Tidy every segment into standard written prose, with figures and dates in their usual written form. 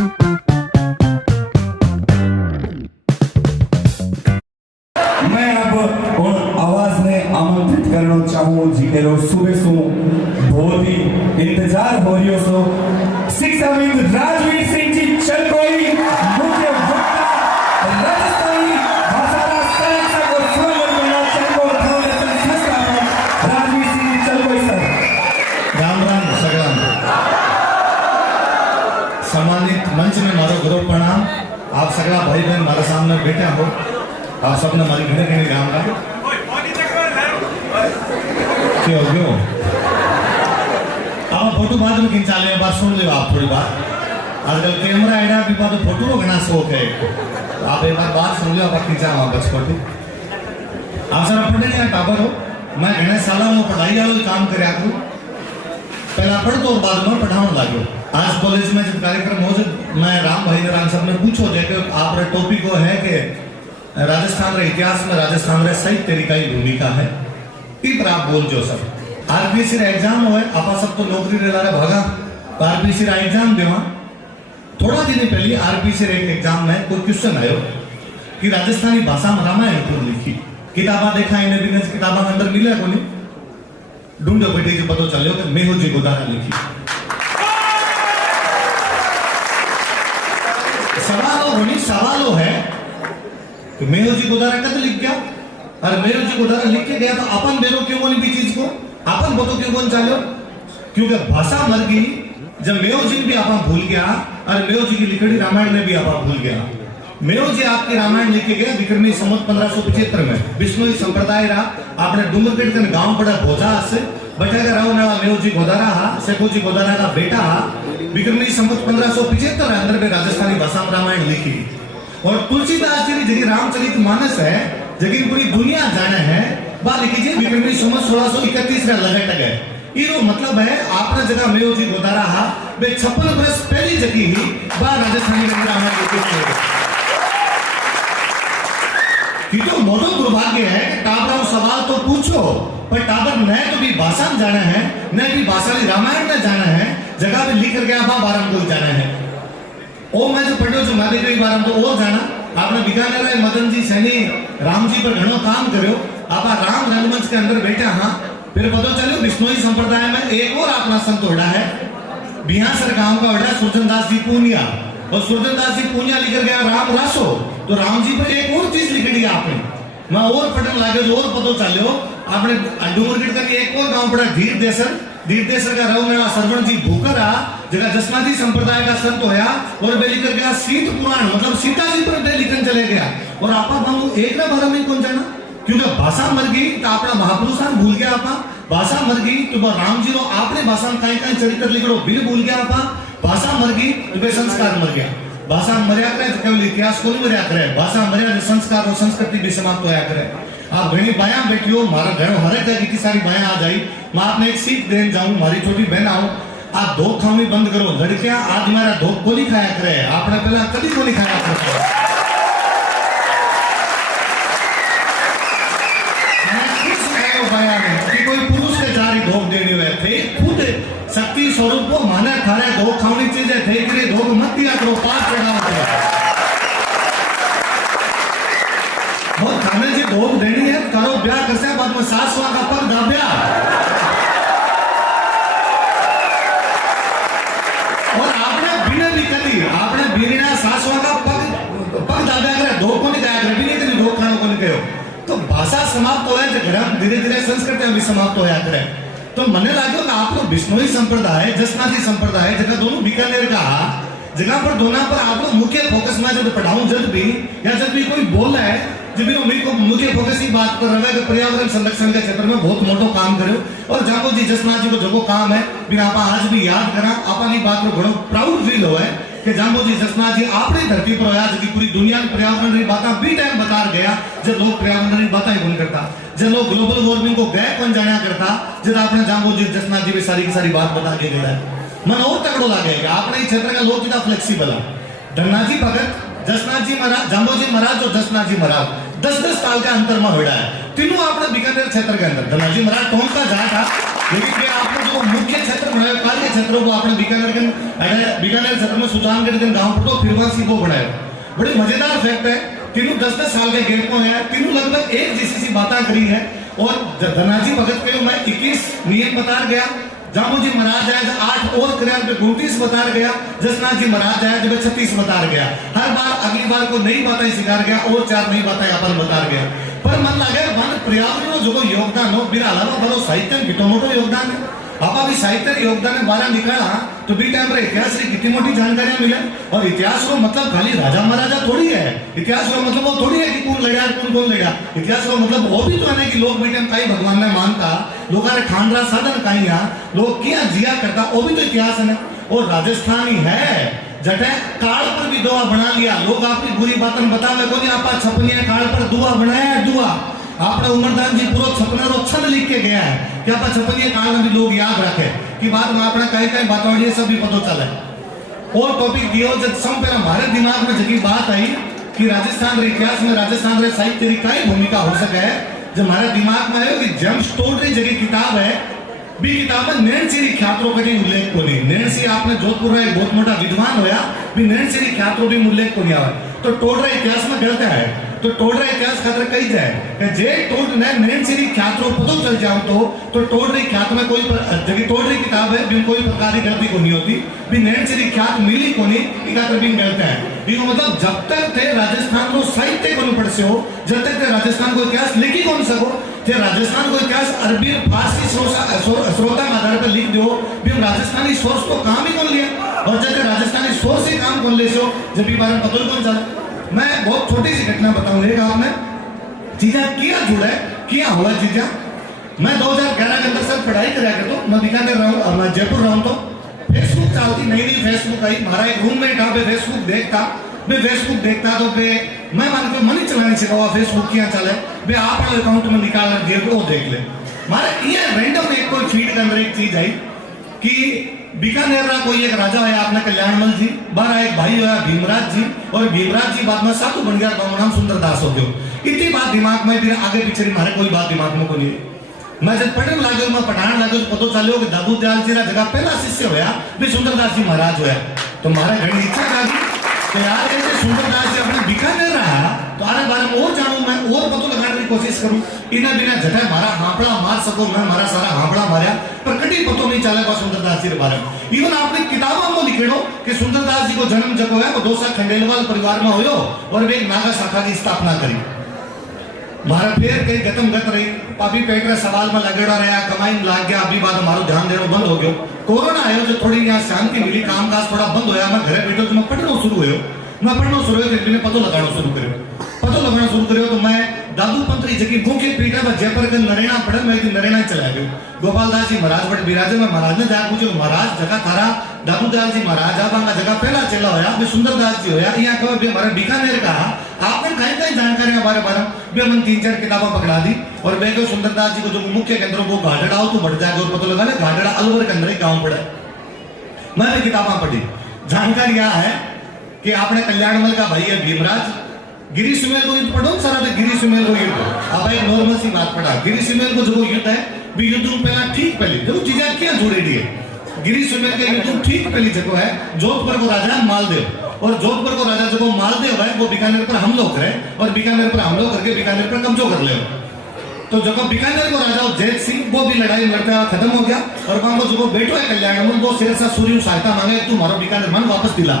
मैं अब उन आवाज ने आमंत्रित करना चाहूँ जी लोग सुबह सो बहुत ही इंतजार हो रही हो सो शिक्षाविद राजवीर सिंह जी चल कोई मुख्य वक्ता राजस्थानी भाषा संरक्षक और स्वयं चंद्र फाउंडेशन संस्थापक राजवीर सिंह जी चल कोई सर। राम राम सगळां सम्मानित मंच में मारो गुरु प्रणाम। आप सगळा भाई बहन मारे सामने बैठे हो, आप सबने मारी घने घने राम राम। क्यों क्यों आप फोटो बाद में खींचा ले, बात सुन ले आप थोड़ी बात। आजकल कैमरा आइडा भी बात फोटो को घना शौक है, आप एक बार बात सुन लो, आप खींचा वहां बचपन आप सारा पढ़ने का टाबर हो। मैं घने सालों में पढ़ाई वालों काम करया करूं, पहला पढ़ तो बाद में पढ़ाने लगे। आज कॉलेज में जब कार्यक्रम हो, मैं राम भाई ने राम साहब ने पूछो देखे आप टॉपिक को है कि राजस्थान रे इतिहास में राजस्थान रे साहित्य री कई भूमिका है, ती पर आप बोल जो सब। आरपीसी रे एग्जाम होए, आपा सब तो नौकरी रे लारे भागा आरपीसी रा एग्जाम देवा। थोड़ा दिन पहले आरपीसी रे एग्जाम में कोई क्वेश्चन आयो कि राजस्थानी भाषा में रामायण क्यों लिखी। किताबा देखा इन्हें भी किताबा के अंदर मिले कोनी, ढूंढो बेटी जी पता चलो कि मेहुल जी गोदारा लिखी। सवालों है तो मेहुल जी गोदारा कद लिख गया, और मेहुल जी गोदारा लिख के गया तो अपन बेरो क्यों बोली भी चीज को अपन बतो क्यों बोल चालो, क्योंकि भाषा मर गई। जब मेहुल जी भी आपा भूल गया और मेहुल जी की लिखी रामायण ने भी आपा भूल गया। मेहुल जी आपकी रामायण लिख के गया विक्रमी संवत 1575 में बिश्नोई संप्रदाय रहा आपने डूंगरपेट के गांव पड़ा भोजा से बचाकर राव नाला मेहुल जी गोदारा हा सेठो जी गोदारा का बेटा हा विक्रमी संवत 1575 अंदर में राजस्थानी भाषा में रामायण लिखी। और तुलसीदास जी की जगह रामचरित मानस है जगह पूरी दुनिया जाने है बा लिखी जी विक्रमी संवत 1631 रा लगट गए। इरो मतलब है आपने जगह मेहुल जी गोदारा हा बे 56 वर्ष पहली जगह ही बा राजस्थानी रामायण लिखी। तो मोटो दुर्भाग्य है कि टाबराओ सवाल तो पूछो पर टाबर न तो भी भाषा में जाना है न भी भाषा रामायण में जाना है, जगह पे लिख कर गया बारम को जाना है। ओ मैं जो पढ़ो जो मारे गई बारम तो और जाना आपने बीकानेर में मदन जी सैनी राम जी पर घणो काम करो, आप राम रंगमंच के अंदर बैठे। हाँ फिर पता चलो बिश्नोई संप्रदाय में एक और अपना संत ओढ़ा है बिहासर गांव का ओढ़ा सुरजनदास जी पूनिया, और सुरजनदास जी पूनिया लिखकर गया राम रासो, तो राम जी पर एक और चीज लिख दी आपने। मैं और पढ़ने लगे जो और पता चलो आपने डूंगरगढ़ का एक और गांव पड़ा धीर देसर का रव मेरा सरवण जी भूकरा जगह जसनाजी संप्रदाय का संत होया और वे लिखकर गया सीत पुराण मतलब सीता जी पर वे लिखन चले गया। और आपा बाबू एक ना बारह में कौन जाना, क्योंकि भाषा मर गई तो अपना महापुरुषान भूल गया। आपा भाषा मर गई तो राम जी रो आपने भाषा में कई चरित्र लिखो बिल भूल गया। आपा भाषा मर गई तो वे संस्कार मर गया। भाषा मर्या करे तो केवल इतिहास को नहीं मर्या करे, भाषा मर्या तो संस्कार और संस्कृति भी समाप्त होया करे। आप घनी बाया बैठी हो, मारा घर हर एक इतनी सारी बाया आ जाई, मैं आपने एक सीख देने जाऊं, मारी छोटी बहन आओ, आप धोख खानी बंद करो। लड़कियां आज मेरा धोख को नहीं खाया करे, आपने पहला कभी को नहीं खाया करे। कोई पुरुष के जारी धोख देनी हुए थे खुद शक्ति स्वरूप को माने थारे धोख खानी चीजें थे कि धोख मत दिया करो, पाप चढ़ाओ करो। बहुत खाने जी धोख देनी है करो, ब्याह करसे बाद में सासवा का पग दाब्या। और आपने बिना भी कदी आपने बीरिना सासवा का पग दाब्या करे, धोख को नहीं गाया करे, बिना कदी धोख खाने को नहीं कहो। तो भाषा समाप्त हो है, धीरे धीरे संस्कृति भी समाप्त हो जाते हैं। तो मने लागो कि आप लोग बिश्नोई संप्रदाय जसनाजी संप्रदाय जगह दोनों बीकानेर का जगह पर दोनों पर आप लोग मुख्य फोकस में जब पढ़ाऊं जब भी या जब भी कोई बोल रहा है जब भी मेरे को मुख्य फोकस ही बात कर रहा है कि पर्यावरण संरक्षण के क्षेत्र में बहुत मोटो काम करो। और जाको जी जसनाजी को जो काम है बिना आप आज भी याद करा अपनी बात को बड़ो प्राउड फील हो है कि जाम्बो जी जसनाथ जी आपने धरती पर आया जब पूरी दुनिया में पर्यावरण की बातें भी टाइम बता गया जब लोग पर्यावरण की बातें कौन करता, जब लोग ग्लोबल वार्मिंग को गए कौन जाना करता, जब आपने जाम्बो जी जसनाथ जी भी सारी की सारी बात बता के गया। मन और तगड़ो लगे आपने क्षेत्र का लोग कितना फ्लेक्सिबल है। धन्नाजी भगत जसनाथ जी महाराज जाम्बो जी महाराज और जसनाथ जी महाराज 10-10 साल का अंतर में हुआ है तीनों आपने बीकानेर क्षेत्र के अंदर। धन्नाजी महाराज कौन का जाट था, लेकिन आपने जो मुख्य क्षेत्र बनायो कार्य क्षेत्र वो अपने बीकानेर क्षेत्र में सुजानगढ़ के गांव पटो फिरवासी वो बनायो। बड़ी मजेदार फैक्ट है, तीनों 10-10 साल के गैप में है, तीनों लगभग एक जैसी बातें करी है। और धनाजी भगत के मैं 21 नियम बता गया, जामोजी महाराज आया जब 8 और कराया जब 29 बता गया, जसनाथ जी महाराज आया जब 36 बता गया। हर बार अगली बार को नई बातें सिखा गया और 4 नई बातें अपन बता गया। पर मन लगे वन पर्यावरण जो योगदान हो बिना अलावा बड़ो साहित्य कितो मोटो योगदान है। आपा भी साहित्य योगदान है बारह निकाला तो बी टाइम रे इतिहास की कितनी मोटी जानकारियां मिले। और इतिहास को मतलब खाली राजा महाराजा थोड़ी है, इतिहास को मतलब वो थोड़ी है कि कौन लड़ा कौन लड़ा। इतिहास को मतलब वो भी तो है कि लोग मीडियम कई भगवान ने मानता, लोग ठानरा साधन कहीं लोग क्या जिया करता, वो भी तो इतिहास है। और राजस्थानी है जटे काल पर भी दुआ बना लिया, लोग अपनी बुरी बातें बतावे को नहीं। आपा छपनिया काल पर दुआ बनाया है, दुआ आपने उमरदान जी पूरा छपने रो छंद लिख के गया है कि आप छपनिया काल में भी लोग याद रखे कि बाद में आपने कई बातों ये सब भी पता चले। और टॉपिक दियो जब सम पहला हमारे दिमाग में जगी बात आई कि राजस्थान रे इतिहास में राजस्थान रे साहित्य की कई भूमिका हो सके है, जब हमारे दिमाग में आयो कि जेम्स टोड री जगह किताब है भी किताब में नैणसी री ख्यातरों का उल्लेख को नहीं। नैणसी आपने जोधपुर रे बहुत मोटा विद्वान होया भी नैणसी री ख्यातरों भी उल्लेख को नहीं आवे। तो टोड रे इतिहास में गलत है, तो टोड रे इतिहास खातर कही जाए कि जे टोड ने नैणसी री ख्यातरों पतो चल जाओ तो टोड री ख्यात में कोई जगह टोड री किताब है भी कोई प्रकार की गलती को नहीं होती भी नैणसी री ख्यात मिली को नहीं इकातर भी गलत है। ये मतलब जब तक थे राजस्थान को साहित्य को नहीं पढ़ से हो, जब तक थे राजस्थान को इतिहास लिखी कौन सको, थे राजस्थान को इतिहास अरबी फारसी श्रोता के आधार पर लिख दो भी हम राजस्थानी सोर्स को काम ही कौन लिया। और जब राजस्थानी सोर्स ही काम कौन ले सो जब भी बारे में पता कौन चला। मैं बहुत छोटी सी घटना बताऊंगा आपने चीजा किया जुड़ा है किया हुआ चीजा। मैं 2011 के अंदर सर पढ़ाई कराया करता हूँ, मैं बीकानेर रहूँ, मैं जयपुर रहूँ तो फेसबुक चलती नई फेसबुक आई, हमारा एक रूममेट था पे फेसबुक देखता तो मैं मान के मनी चलाने से कहा फेसबुक क्या चले बे आप अकाउंट में निकाल दिए वो देख ले। मारे ये रैंडम एक कोई फीड के अंदर एक चीज आई कि बीकानेर का कोई एक राजा है आपने कल्याणमल जी, बारह एक भाई होया भीमराज जी, और भीमराज जी बाद में साधु बन गया, नाम सुंदरदास हो गयो। इतनी बात दिमाग में भी आगे पीछे हमारे कोई बात दिमाग में को नहीं। मैं जब पढ़ने लगे मैं पढ़ाने लगे तो पता चलो कि दादू दयाल जी का जगह पहला शिष्य होया भी सुंदरदास जी महाराज होया। तो हमारे घर की इच्छा जागी तो यार कैसे सुंदरदास जी अपने बीकानेर रहा तो आरे बारे में और जानू मैं और पता लगाने की कोशिश करूं। इना बिना जटा मारा हापड़ा मार सको मैं मारा सारा हापड़ा मारा पर कटी पतो नहीं चले बस सुंदरदास जी के बारे में। इवन आपने किताबों में लिखेड़ो कि सुंदरदास जी को जन्म जब हुआ वो दोसा खंडेलवाल परिवार में होयो और एक नागा शाखा की स्थापना करी। भारत फिर कई गतम गत रही पापी पेट रे सवाल में लगेड़ा रहा कमाई लाग गया। अभी बात हमारो ध्यान देना बंद हो गयो, कोरोना आयो जो थोड़ी यहाँ शांति मिली, कामकाज थोड़ा बंद होया। मैं घरे बैठो तो मैं पढ़ना शुरू हुयो तो पतो लगाना शुरू करो तो मैं दादू पंतरी जगह मुख्य पीठा पर जयपुर के नरेना पढ़े मैं नरेना चला गयो। गोपालदास जी महाराज बड़े विराजे में महाराज ने जाकर पूछो महाराज जगह थारा दादू दयाल जी महाराज आपका जगह पहला चला होया भी सुंदरदास जी होया यहाँ कहो भी हमारे बीकानेर का आपने कहीं जानकारी हमारे बारे में भी हमने 3-4 किताबें पकड़ा दी। और मैं को सुंदरदास जी को जो मुख्य केंद्र वो घाटड़ा हो तो बढ़ जाएगा और पता लगा घाटड़ा अलवर के अंदर गाँव पड़ा। मैं भी किताबें पढ़ी, जानकारी यहाँ है कि आपने कल्याणमल का भाई है भीमराज गिरी सुमेल को युद्ध पढ़ो सारा तो गिरी सुमेल को युद्ध अब एक नॉर्मल सी बात पढ़ा। गिरी सुमेल को जो युद्ध है भी युद्ध पहला ठीक पहले जो चीजें क्या जुड़ेगी है गिरी सुमेल के युद्ध ठीक पहली जगह है जोधपुर को राजा मालदेव और जोधपुर को राजा जो मालदेव है वो बीकानेर पर हमला करे और बीकानेर पर हमला करके बीकानेर पर कब्जो कर ले। तो जब बीकानेर को राजा जैत सिंह वो भी लड़ाई लड़ता खत्म हो गया और वहां को जो बेटो है कल्याणमल वो शेर शाह सूरी सहायता मांगे तुम्हारा बीकानेर मन वापस दिला।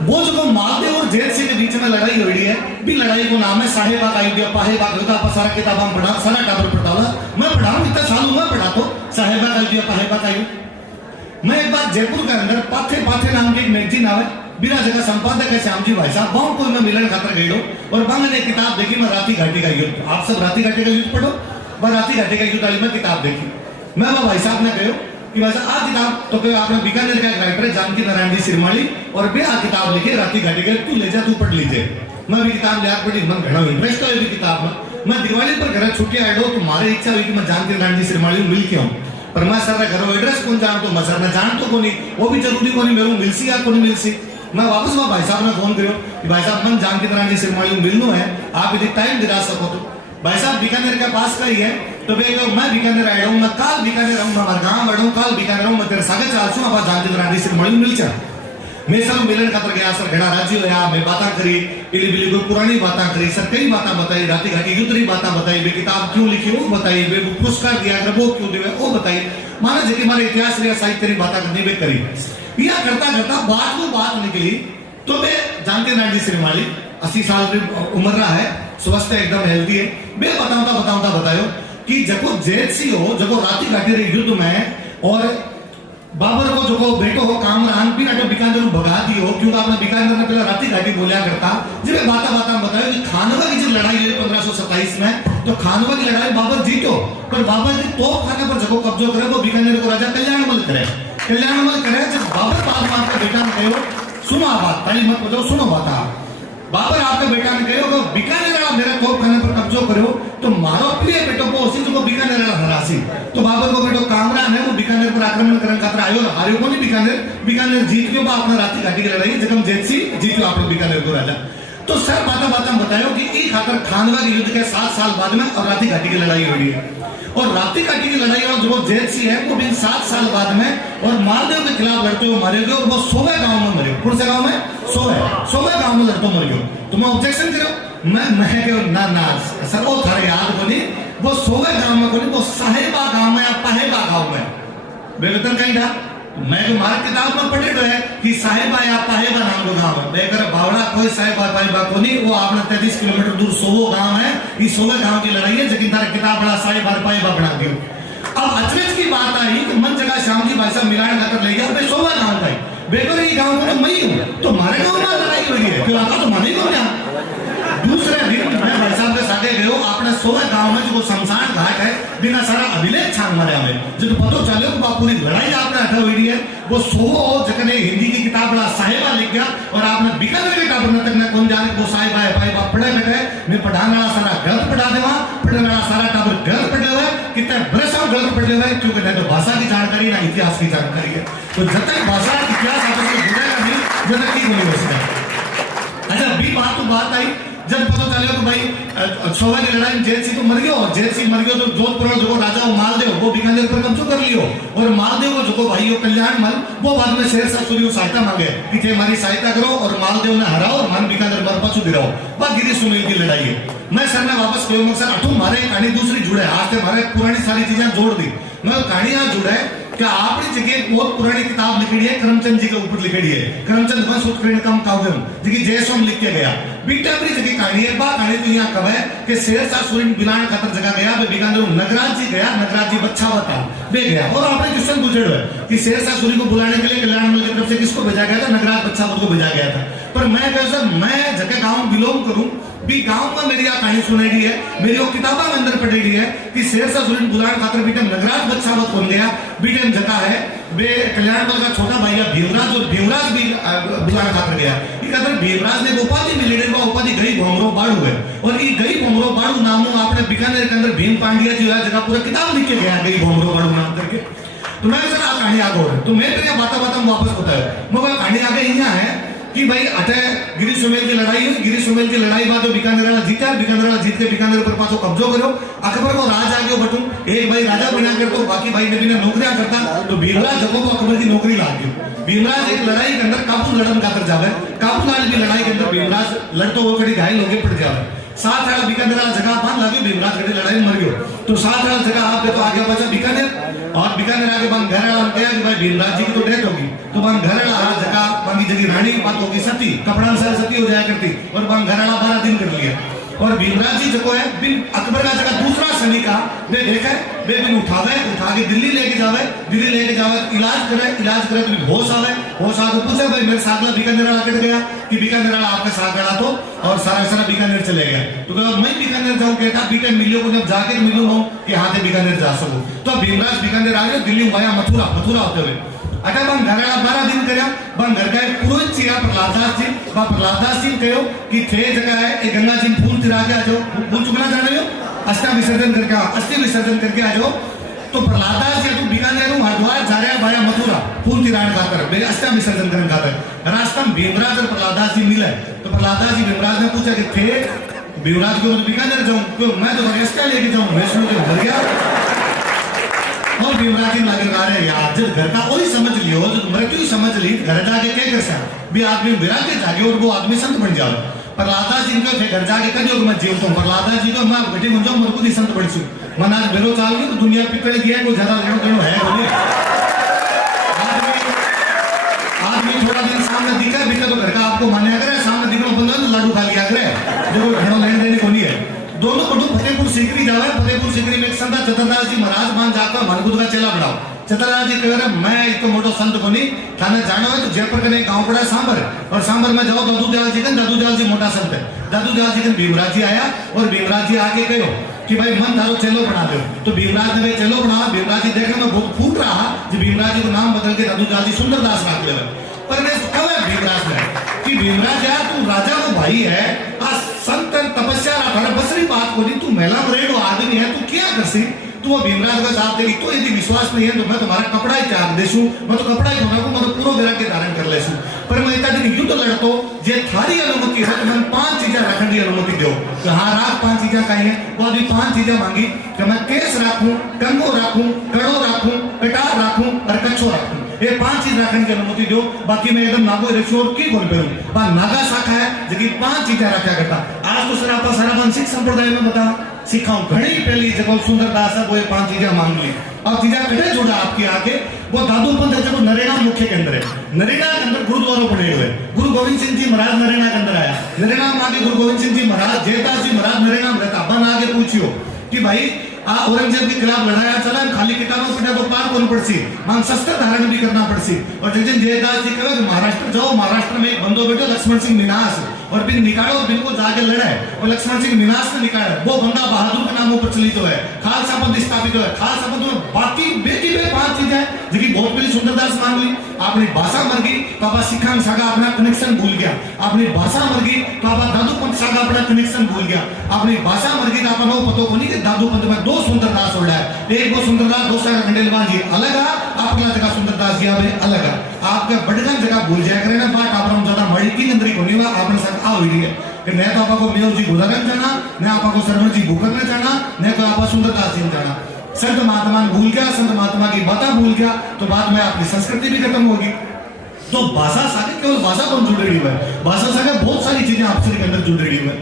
वो जो मालदेव और जैत सिंह के बीच में लड़ाई हुई है भी लड़ाई को नाम है साहेबाग आयुध पाहेबाग होता आप सारा किताब हम पढ़ा सारा टाबर पढ़ा मैं पढ़ाऊं इतना साल मैं पढ़ा तो साहेबाग आयुध पाहेबाग आयुध। मैं एक बार जयपुर के अंदर पाथे पाथे नाम की एक मैगजीन आवे बिना जगह संपादक है श्याम जी भाई साहब वहां को मैं मिलन खातर गई और वहां ने किताब देखी मैं राती घाटी का युद्ध। आप सब राती घाटी का युद्ध पढ़ो, मैं राती घाटी का युद्ध वाली में किताब देखी। मैं वो भाई साहब ने कहो कि वैसे आ किताब तो कहो आपने बीकानेर का एक राइटर है जानकी नारायण जी सिरमाली और बे आ किताब लिखी राती घाटी का तू ले जा तू पढ़ लीजिए। मैं भी किताब लिया पढ़ी मन घना इंटरेस्ट है भी किताब में। मैं दिवाली पर घर छुट्टी आए तो तुम्हारी इच्छा हुई कि मैं जानकी नारायण जी सिरमाली मिल के आऊँ पर मैं सर घर एड्रेस कौन जान तो मैं सर मैं जान तो को नहीं वो भी जरूरी को नहीं मेरे मिलसी या को नहीं मिलसी। मैं वापस वहां भाई साहब ने फोन करो कि भाई साहब मन जानकी नारायण जी सिरमाली मिलनो है आप यदि टाइम दिला सको तो। भाई साहब बीकानेर के पास का ही है तो मैं बीकानेर आया हूँ, मैं काल बीकानेर हूँ, मैं हमारे गाँव बढ़ू, काल बीकानेर हूँ, मैं तेरे सागे चाल छू, अब जानते रानी से मिल चा मैं सब मिलन खातर गया सर घड़ा राज्य होया मैं बातें करी इली बिली कोई पुरानी बातें करी सर कई बातें बताई राती घाटी युद्धरी बातें बताई बे किताब क्यों लिखी वो बताई बे पुरस्कार दिया कर वो क्यों दिया वो बताई माना जी हमारे इतिहास रे साहित्य री बातें करनी बे करी या करता करता बात निकली तो बे जानते नाडी श्रीमाली 80 साल की उम्र रहा है स्वस्थ है एकदम हेल्दी है बे बतायो कि जको जेसी हो जको राती घाटी रे युद्ध में और बाबर को जो बेटो हो कामरान भी ना बीकानेर भगा दी हो क्योंकि आपने बीकानेर में पहले राती घाटी बोलिया करता जब बाता बताया कि खानवा की जो लड़ाई हुई 1527 में तो खानवा की लड़ाई बाबर जीतो पर बाबर की तोप खाने पर जगह कब्जो करे वो बीकानेर को राजा कल्याणमल करे जब बाबर बाद में आपका बेटा ने कहो सुनो बात पहली मत बताओ सुनो बात बाबर आपके बेटा ने कहो बीकानेर वाला मेरे तोप खाने पर कब्जो करो तो मारो प्रिय बेटो को उसी जो बीकानेर वाला हरासी तो बाबर को बेटो कामरान है वो बीकानेर पर आक्रमण करने खातर आयो हारियो को नहीं बीकानेर जीत गयो अपना राती घाटी की लड़ाई जगम जेतसी जीत आप बीकानेर को राजा तो सर बाता बतायो कि एक खातर खानवा के युद्ध के 7 साल बाद में और राती घाटी की लड़ाई हुई है और राती घाटी की लड़ाई और जो जेतसी है वो भी 7 साल बाद में और मालदेव के खिलाफ लड़ते हुए मारे गए और वो 100वें गांव में मरे कौन से गांव में 100वें गांव में लड़ते मर गयो तो मैं ऑब्जेक्शन करो मैं क्यों ना सर वो थारे याद को नहीं वो 100वें गांव में को नहीं वो साहेबा गांव में या पाहेबा गांव में बेगतन कहीं था मैं तो हमारे किताब में पढ़े तो है कि साहेबा या पाहेबा नाम का गांव है बेकर बावड़ा कोई साहेबा पाहेबा को नहीं वो आपने 33 किलोमीटर दूर 100 गांव है ये 100वें गांव की लड़ाई है लेकिन तारा किताब बड़ा साहेबा पाहेबा बना दियो अब अचरज की बात आई कि मन जगह श्याम जी भाई साहब मिलान खाकर ले गया 100वां गांव का बेकर ये गांव में मैं हूं तो हमारे गांव में लड़ाई हो रही है क्यों आता तो माने को ना दूसरे दिन मैं भाई साहब के साथे गयो आपने 100वें गांव में जो शमशान घाट है बिना सारा अभिलेख छान मारे हमें जब पता चले कि पूरी लड़ाई आपने हटा हुई है वो 100 जगह हिंदी की किताब बड़ा साहेबा लिख गया और आपने बीकानेर की किताब में तक न कौन जाने वो साहेबा है भाई बाप पढ़े बैठे मैं पढ़ाने वाला सारा गलत पढ़ा देवा पढ़ने वाला सारा टाबर गलत पढ़े हुए कितने बरस और गलत पढ़े हुए क्योंकि न तो भाषा की जानकारी ना इतिहास की जानकारी है तो जब तक भाषा इतिहास आपस में जुड़ेगा नहीं जब तक ठीक नहीं हो सकता अच्छा अभी बात आई जब पता चले कि भाई 100वें की लड़ाई में जेतसी तो मर गयो और जेतसी मर गयो तो जोधपुर जो राजा वो मालदेव वो बीकानेर पर कब्जो कर लियो और मालदेव को जो भाई वो कल्याणमल वो बाद में शेरशाह सूरी को सहायता मांगे कि थे हमारी सहायता करो और मालदेव ने हराओ और मन बीकानेर पर पछू दिराओ बा गिरी सुनील की लड़ाई है मैं सर ने वापस कहूंगा सर अठू मारे कहानी दूसरी जुड़े आज से हमारे पुरानी सारी चीजें जोड़ दी मैं कहानी यहाँ जुड़ा है कि आपने जगह बहुत पुरानी किताब लिखी है करमचंद जी के ऊपर लिखी है करमचंद वंश उत्कीर्ण कम काव्यम जी जयसोम लिख के गया बीटा अपनी जगह कहानी है बा कहानी तो यहाँ कब है कि शेरशाह सूरी बिलान खातर जगह गया वे बीकानेर नगराज जी गया नगराज जी बच्चा बता वे गया और आपने क्वेश्चन पूछे हुए कि शेरशाह सूरी को बुलाने के लिए कल्याणमल की तरफ से किसको भेजा गया था नगराज बच्चा को भेजा गया था पर मैं कहूँ सर मैं जगह गाँव बिलोंग करूँ भी गांव में मेरी कहानी सुनाई है मेरी वो किताबा में अंदर पढ़ी है कि शेरशाह सूरी बुलाने खातर बीटे नगराज बच्चावत बन गया बीटे जगह है वे कल्याणमल का छोटा भाई भीमराज और भीमराज भी बुलाने खातर गया ये कहते भीमराज ने उपाधि मिली वो उपाधि गई भोमरो बाड़ू है और ये गई भोमरो बाड़ू नामों आपने बीकानेर के अंदर भीम पांड्या जी जगह पूरा किताब लिख के गया गई भोमरो बाड़ू नाम करके तो मैं सर कहानी आगे हो रही तो मैं फिर बाता वापस बताया मगर कहानी आगे यहाँ है कि भाई अटे गिरी सुमेल की लड़ाई हुई गिरी सुमेल की लड़ाई बाद बीकानेर वाला जीता बीकानेर वाला जीत के बीकानेर पर पाछो कब्जो करो अकबर को राज आ गयो बटू एक भाई राजा बिना करतो बाकी भाई ने बिना नौकरियां करता तो भीमराज जको को अकबर की नौकरी लाग गयो भीमराज एक लड़ाई के अंदर काबू लड़न खातर जावे काबू लाल भी लड़ाई के अंदर भीमराज लड़तो हुए कड़ी घायल होके पड़ जावे सात वाला बीकानेर वाला जगह बांध लगे भीमराज कड़ी लड़ाई मर गयो तो सात वाला जगह आप तो आगे बचा बीकानेर और बीकानेर आगे बन घर वाला कहा कि भाई भीमराज जी की तो डेथ होगी तो बन घर वाला जगह बाकी जगह रानी की बात होगी सती कपड़ा से सती हो जाया करती और बन घर वाला 12 दिन कर लिया और भीमराज जी जो है बिन अकबर का जगह दूसरा सैनिक वे देखा वे बिन उठा के दिल्ली लेके जावे इलाज करे तो होश आवे तो पूछे भाई मेरे साथ बीकानेर वाला कट गया कि बीकानेर वाला आपके साथ गया तो और सारा बीकानेर चले गया तो कहा मैं बीकानेर जाऊं कहता बीटे मिलियो को जब जाके मिलूंगा कि हाँ थे बीकानेर जा सकूं तो भीमराज बीकानेर आ गए दिल्ली वाया मथुरा होते हुए अटा बन घर 12 दिन करया बन घर का पुरोहित जी प्रहलाद दास जी कहो कि थे जगह है एक गंगा जी फूल तिरा के आ जाओ फूल चुकना जाने हो अस्थि विसर्जन करके आ जाओ तो प्रहलाद दास जी तू बीकानेर हरिद्वार जा रहा भाया मथुरा फूल तिरान खातर मेरे अस्थि विसर्जन करने खातर रास्ता में भीमराज और प्रहलाद दास जी मिले तो प्रहलाद दास जी भीमराज ने पूछा कि थे युवराज को बीकानेर जाऊं क्यों मैं तो रेस्टा लेके जाऊं वैष्णो के घर गया और युवराज जी लगे रहे यार जब घर का और ही समझ लियो जो मृत्यु ही समझ ली घर जाके क्या कर सकता भी आदमी विराग के जागे और वो आदमी संत बन जाओ प्रहलादा जी को घर जाके कर जो मैं जीवता हूँ प्रहलादा जी को मैं बेटे मुझे मेरे को संत बन सू मन आज मेरे चाल गई तो दुनिया पिकड़ गया कोई ज्यादा लेनो देनो है बोले आदमी थोड़ा दिन सामने दिखा बिका तो घर का आपको मान्या करे सामने दिखो बंदा तो लाडू खा लिया करे जो कोई घड़ो लेने देने को नहीं है दोनों को फतेहपुर सीकरी जावे फतेहपुर सीकरी में एक संत चतरदास जी महाराज मान जाकर मनगुद का चेला बढ़ाओ चतरदास जी कह रहे मैं एक तो मोटो संत को नहीं थाने जाना है तो जयपुर का गांव पड़ा सांबर और सांबर में जाओ दादू दयाल जी मोटा संत है दादू दयाल जी भीमराज जी आया और भीमराज जी आके कहो कि भाई मन थारो चेलो बना दो तो भीमराज ने चेलो बना भीमराज जी देखने में बहुत फूट रहा जो भीमराज जी को नाम बदल के दादू दयाल जी सुंदरदास रख ले पर मैं कब है भीमराज ने कि भीमराज यार तू राजा को भाई है आज संत तपस्या रहा बसरी बात को नहीं तू महिला रेडो आदमी है तू क्या कर सी तू वो भीमराज का साथ देगी तो यदि विश्वास नहीं है तो मैं तुम्हारा कपड़ा ही त्याग देसू मैं तो कपड़ा ही धोना को मैं तो पूरा गिरा के धारण कर लेसू पर मैं इतना दिन युद्ध लड़तो जे थारी अनुमति है तो मैं 5 चीजें रखने की अनुमति दो तो हाँ रात 5 चीजें कही है वो अभी 5 चीजें मांगी कि मैं केस रखूं कंगो रखूं कड़ो रखूं कटार रखूं और कच्छो रखूं ये 5 चीज रखने की अनुमति दो बाकी मैं एकदम नागो रखूं और की बोल पेरूं पर नागा शाखा है जबकि 5 चीजें रखा करता आज तो सारा सिख संप्रदाय में बता सिखाऊं घड़ी पहली जगह सुंदरदास है वो ये 5 चीजें मांग ली और चीजें कटे जोड़ा आपके आगे वो दादू पंथ है जो नरेगा मुख्य के अंदर है नरेगा के अंदर गुरुद्वारा बने हुए गुरु गोविंद सिंह जी महाराज नरेगा के अंदर आया नरेगा में आगे गुरु गोविंद सिंह जी महाराज जयदास जी महाराज नरेगा में रहता बन आगे पूछियो कि भाई औरंगजेब के खिलाफ लड़ाया चला खाली किताबों पढ़ा तो पार कौन पड़सी मांग शस्त्र धारण भी करना पड़सी और जिस दिन जयदास जी कहे महाराष्ट्र जाओ महाराष्ट्र में एक बंदो बेटो लक्ष्मण सिंह मिनास और बिन निकालो बिन को जाके लड़े और लक्ष्मण सिंह मिनास ने निकाला वो बंदा बहादुर के नामों पर चलित है खालसा पंथ स्थापित है खालसा पंथ में बाकी बेटी में 5 चीजें जिनकी बहुत पहली सुंदरदास मांग ली अपनी भाषा मर गई तो आप सिखान सागा अपना कनेक्शन भूल गया अपनी भाषा मर गई तो आप दादू पंथ सागा अपना कनेक्शन भूल गया अपनी भाषा मर गई तो आप पतो को नहीं कि दादू पंथ में 2 सुंदरदास हो रहा है एक वो सुंदरदास दूसरा खंडेलवान जी अलग है अपना जगह सुंदरदास जी अलग है आपके बड़गन जगह भूल जाया करें ना बात आप ज्यादा मड़ी की अंदर को नहीं आपने सब आ हुई है कि न तो आपको मेव जी गुदागन जाना न आपको सरवण जी भूकन में जाना न तो आप सुंदरदास जी जाना संत महात्मा भूल गया संत महात्मा की बातें भूल गया तो बाद में आपकी संस्कृति भी खत्म होगी तो भाषा सागे केवल भाषा कौन जुड़ रही है भाषा सागे बहुत सारी चीजें आपसे के अंदर जुड़ रही है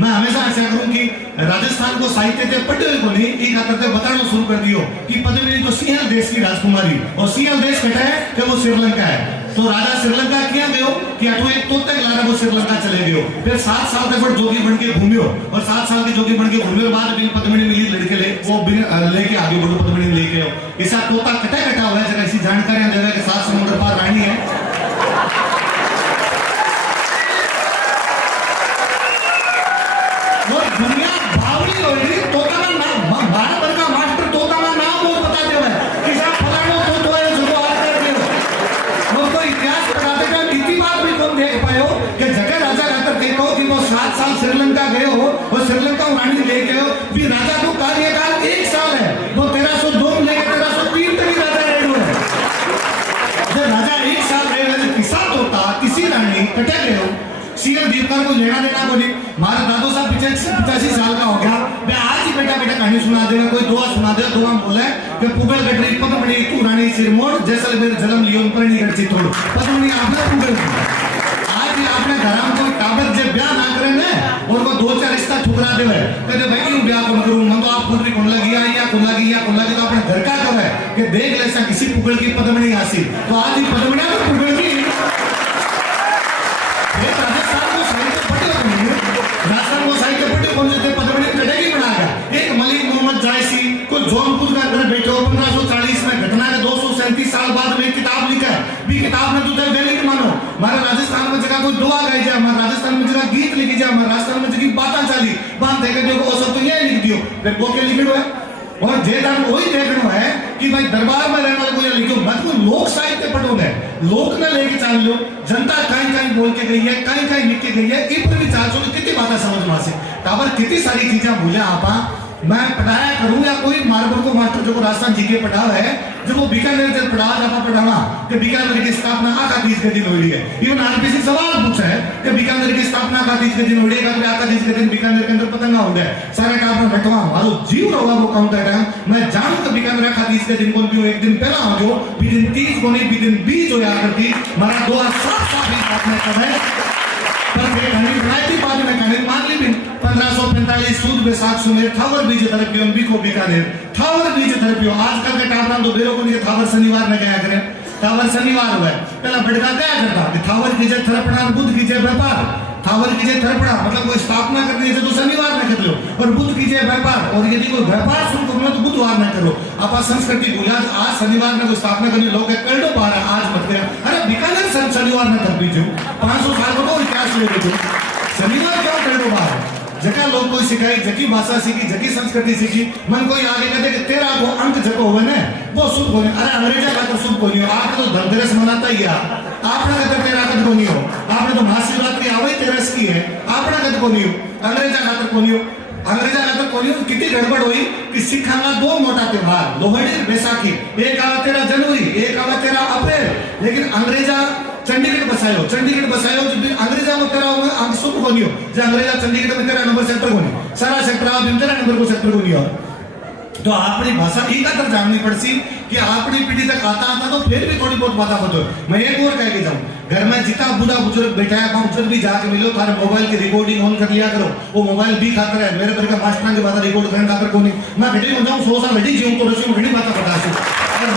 मैं हमेशा ऐसा करूं कि राजस्थान को साहित्य के पढ़े को नहीं एक करते बताना शुरू कर दियो कि पद्मिनी जो सिंहल देश की राजकुमारी और सिंहल देश कटा है कि वो श्रीलंका है तो राजा श्रीलंका क्या गयो कि अठो एक तो तक लारा वो श्रीलंका चले गयो फिर 7 साल तक जोगी बन के घूमियो और 7 साल के जोगी बन के घूमियो बाद बिन पद्मिनी मिली लड़के ले वो लेके आगे बढ़ो पद्मिनी लेके आओ ऐसा तोता कटा हुआ है जगह ऐसी जानकारियां देवे कि 7 समुद्र पार रानी है दुनिया भावनी होगी तोता का नाम 12 वर्ग का मास्टर तोता का नाम और बता दे कि साहब फलानो तो है जो आज कर दियो वो कोई इतिहास बताते का इतनी बात भी कौन देख पायो कि जगह राजा रहकर देखो कि वो 7 साल श्रीलंका गए हो और श्रीलंका रानी लेके हो भी राजा को कार्यकाल 1 साल है वो 1302 लेके 1303 तक राजा रहे हुए जब राजा 1 साल रहे किसा तोता किसी रानी कटे गए हो सीएम दीपकर को लेना देना को नहीं हमारा दादू साहब 85 साल का हो गया मैं आज ही बेटा कहानी सुना देगा कोई दुआ सुना दे दुआ बोले कि पुगल गटरी पद्मणी तू रानी सिरमोड़ जैसलमेर जलम लियो परणी गटची तोड़ पद्मणी आपने पुगल आज भी आपने घर में कोई टाबर जे ब्याह ना करे ने और को 2-4 रिश्ता ठुकरा देवे कहते भाई क्यों ब्याह कौन करूं मैं तो आप पुत्री कौन लगी या कौन लगी तो अपने घर का करे कि देख ले सा किसी पुगल की पद्मणी आसी तो आज ही पद्मणी को पुगल की राजस्थान को साहित्य पढ़े कौन से पद्मणी चढ़ेगी बना गया एक मलिक मोहम्मद जायसी को जौनपुर का घर बैठे हो 1540 में घटना है 237 साल बाद में किताब लिखा है भी किताब में तुझे वैलिड मानो हमारे राजस्थान में जगह कोई दुआ गाई जाए हमारे राजस्थान में जगह गीत लिखी जाए हमारे राजस्थान में जगह बातें चाली बात देखे देखो वो सब तो ये लिख दियो फिर वो क्या लिखो है और जेदान वही देखना है कि भाई दरबार में रहने वाले को ये लिखो मत को लोक साहित्य पढ़ो ने लोक ने लेके चल लो जनता कहीं बोल के गई है कहीं लिख के गई है इन पर भी चाल चलो कितनी बातें समझ में से काबर कितनी सारी चीजें भूले आपा मैं पढ़ाया करूं या कोई मार्बल को मास्टर जो राजस्थान जी के पढ़ा है जब वो बीकानेर से पढ़ा जाता पढ़ाना कि बीकानेर की स्थापना 28 के दिन हुई है इवन आरपीसी सवाल पूछा है कि बीकानेर की स्थापना का तीज के दिन उड़े का आता तीज के दिन बीकानेर के अंदर पतंगा उड़े सारे टापर रटवा मारो जीव रोवा वो काउंटर है मैं जानू तो बीकानेर का तीज के दिन कौन भी एक दिन पहला हो जो भी दिन 30 को नहीं भी दिन 20 हो या करती मारा 2007 का भी स्थापना कब है पर फिर कहानी बनाई थी बाद में कहानी मान ली भी 1545 सूद बैसाख सुने थावर बीज थेरेपी भी को बीकानेर थावर बीज थेरेपी आजकल के टापरा तो बेरो को नहीं थावर शनिवार में गया करे थावर शनिवार हुआ पहला बड़का क्या करता कि थावर कीजिए थरपड़ा बुध कीजिए व्यापार थावर कीजिए थरपड़ा मतलब कोई स्थापना करनी है तो शनिवार में कर लो और बुध कीजिए व्यापार और यदि कोई व्यापार शुरू करना तो बुधवार में करो आप संस्कृति बोला आज शनिवार में कोई स्थापना करनी लोग कर दो बार आज मत गया अरे बीकानेर शनिवार में कर दीजिए 500 साल को इतिहास ले लो शनिवार क्यों कर दो बाहर जका लोग कोई सिखाई जकी भाषा सीखी जकी संस्कृति सीखी मन कोई आगे कहते कि तेरा वो अंक जको हुए ना वो शुभ होने अरे अंग्रेजा का तो शुभ होनी हो आप तो धनतेरस मनाता ही आपने कहते तेरा कद को नहीं हो आपने तो महाशिवरात्रि आवे तेरस की है आपने कद को नहीं हो अंग्रेजा का तो नहीं हो अंग्रेजा का तो कोई कितनी गड़बड़ हुई कि सिखाना दो मोटा त्योहार लोहड़ी बैसाखी एक आवा 13 जनवरी एक आवा 13 अप्रैल लेकिन अंग्रेजा चंडीगढ़ बसायो जो अंग्रेजा में तेरा अंक शुभ होनी हो जो अंग्रेजा चंडीगढ़ में 13 नंबर सेक्टर होनी सारा सेक्टर आप 13 नंबर को सेक्टर होनी हो तो अपनी भाषा ही का तर जाननी पड़सी कि अपनी पीढ़ी तक आता तो फिर भी थोड़ी बहुत बात बतो मैं एक और कह के जाऊं घर में जितना बूढ़ा बुजुर्ग बैठा है उधर भी जाके मिलो थारे मोबाइल की रिकॉर्डिंग ऑन कर लिया करो वो मोबाइल भी खाता है मेरे पर का मास्टर की बात रिकॉर्ड करने का कोनी मैं घटी हो जाऊं 100 साल घटी जीऊं तो रसी घटी बात बता सू और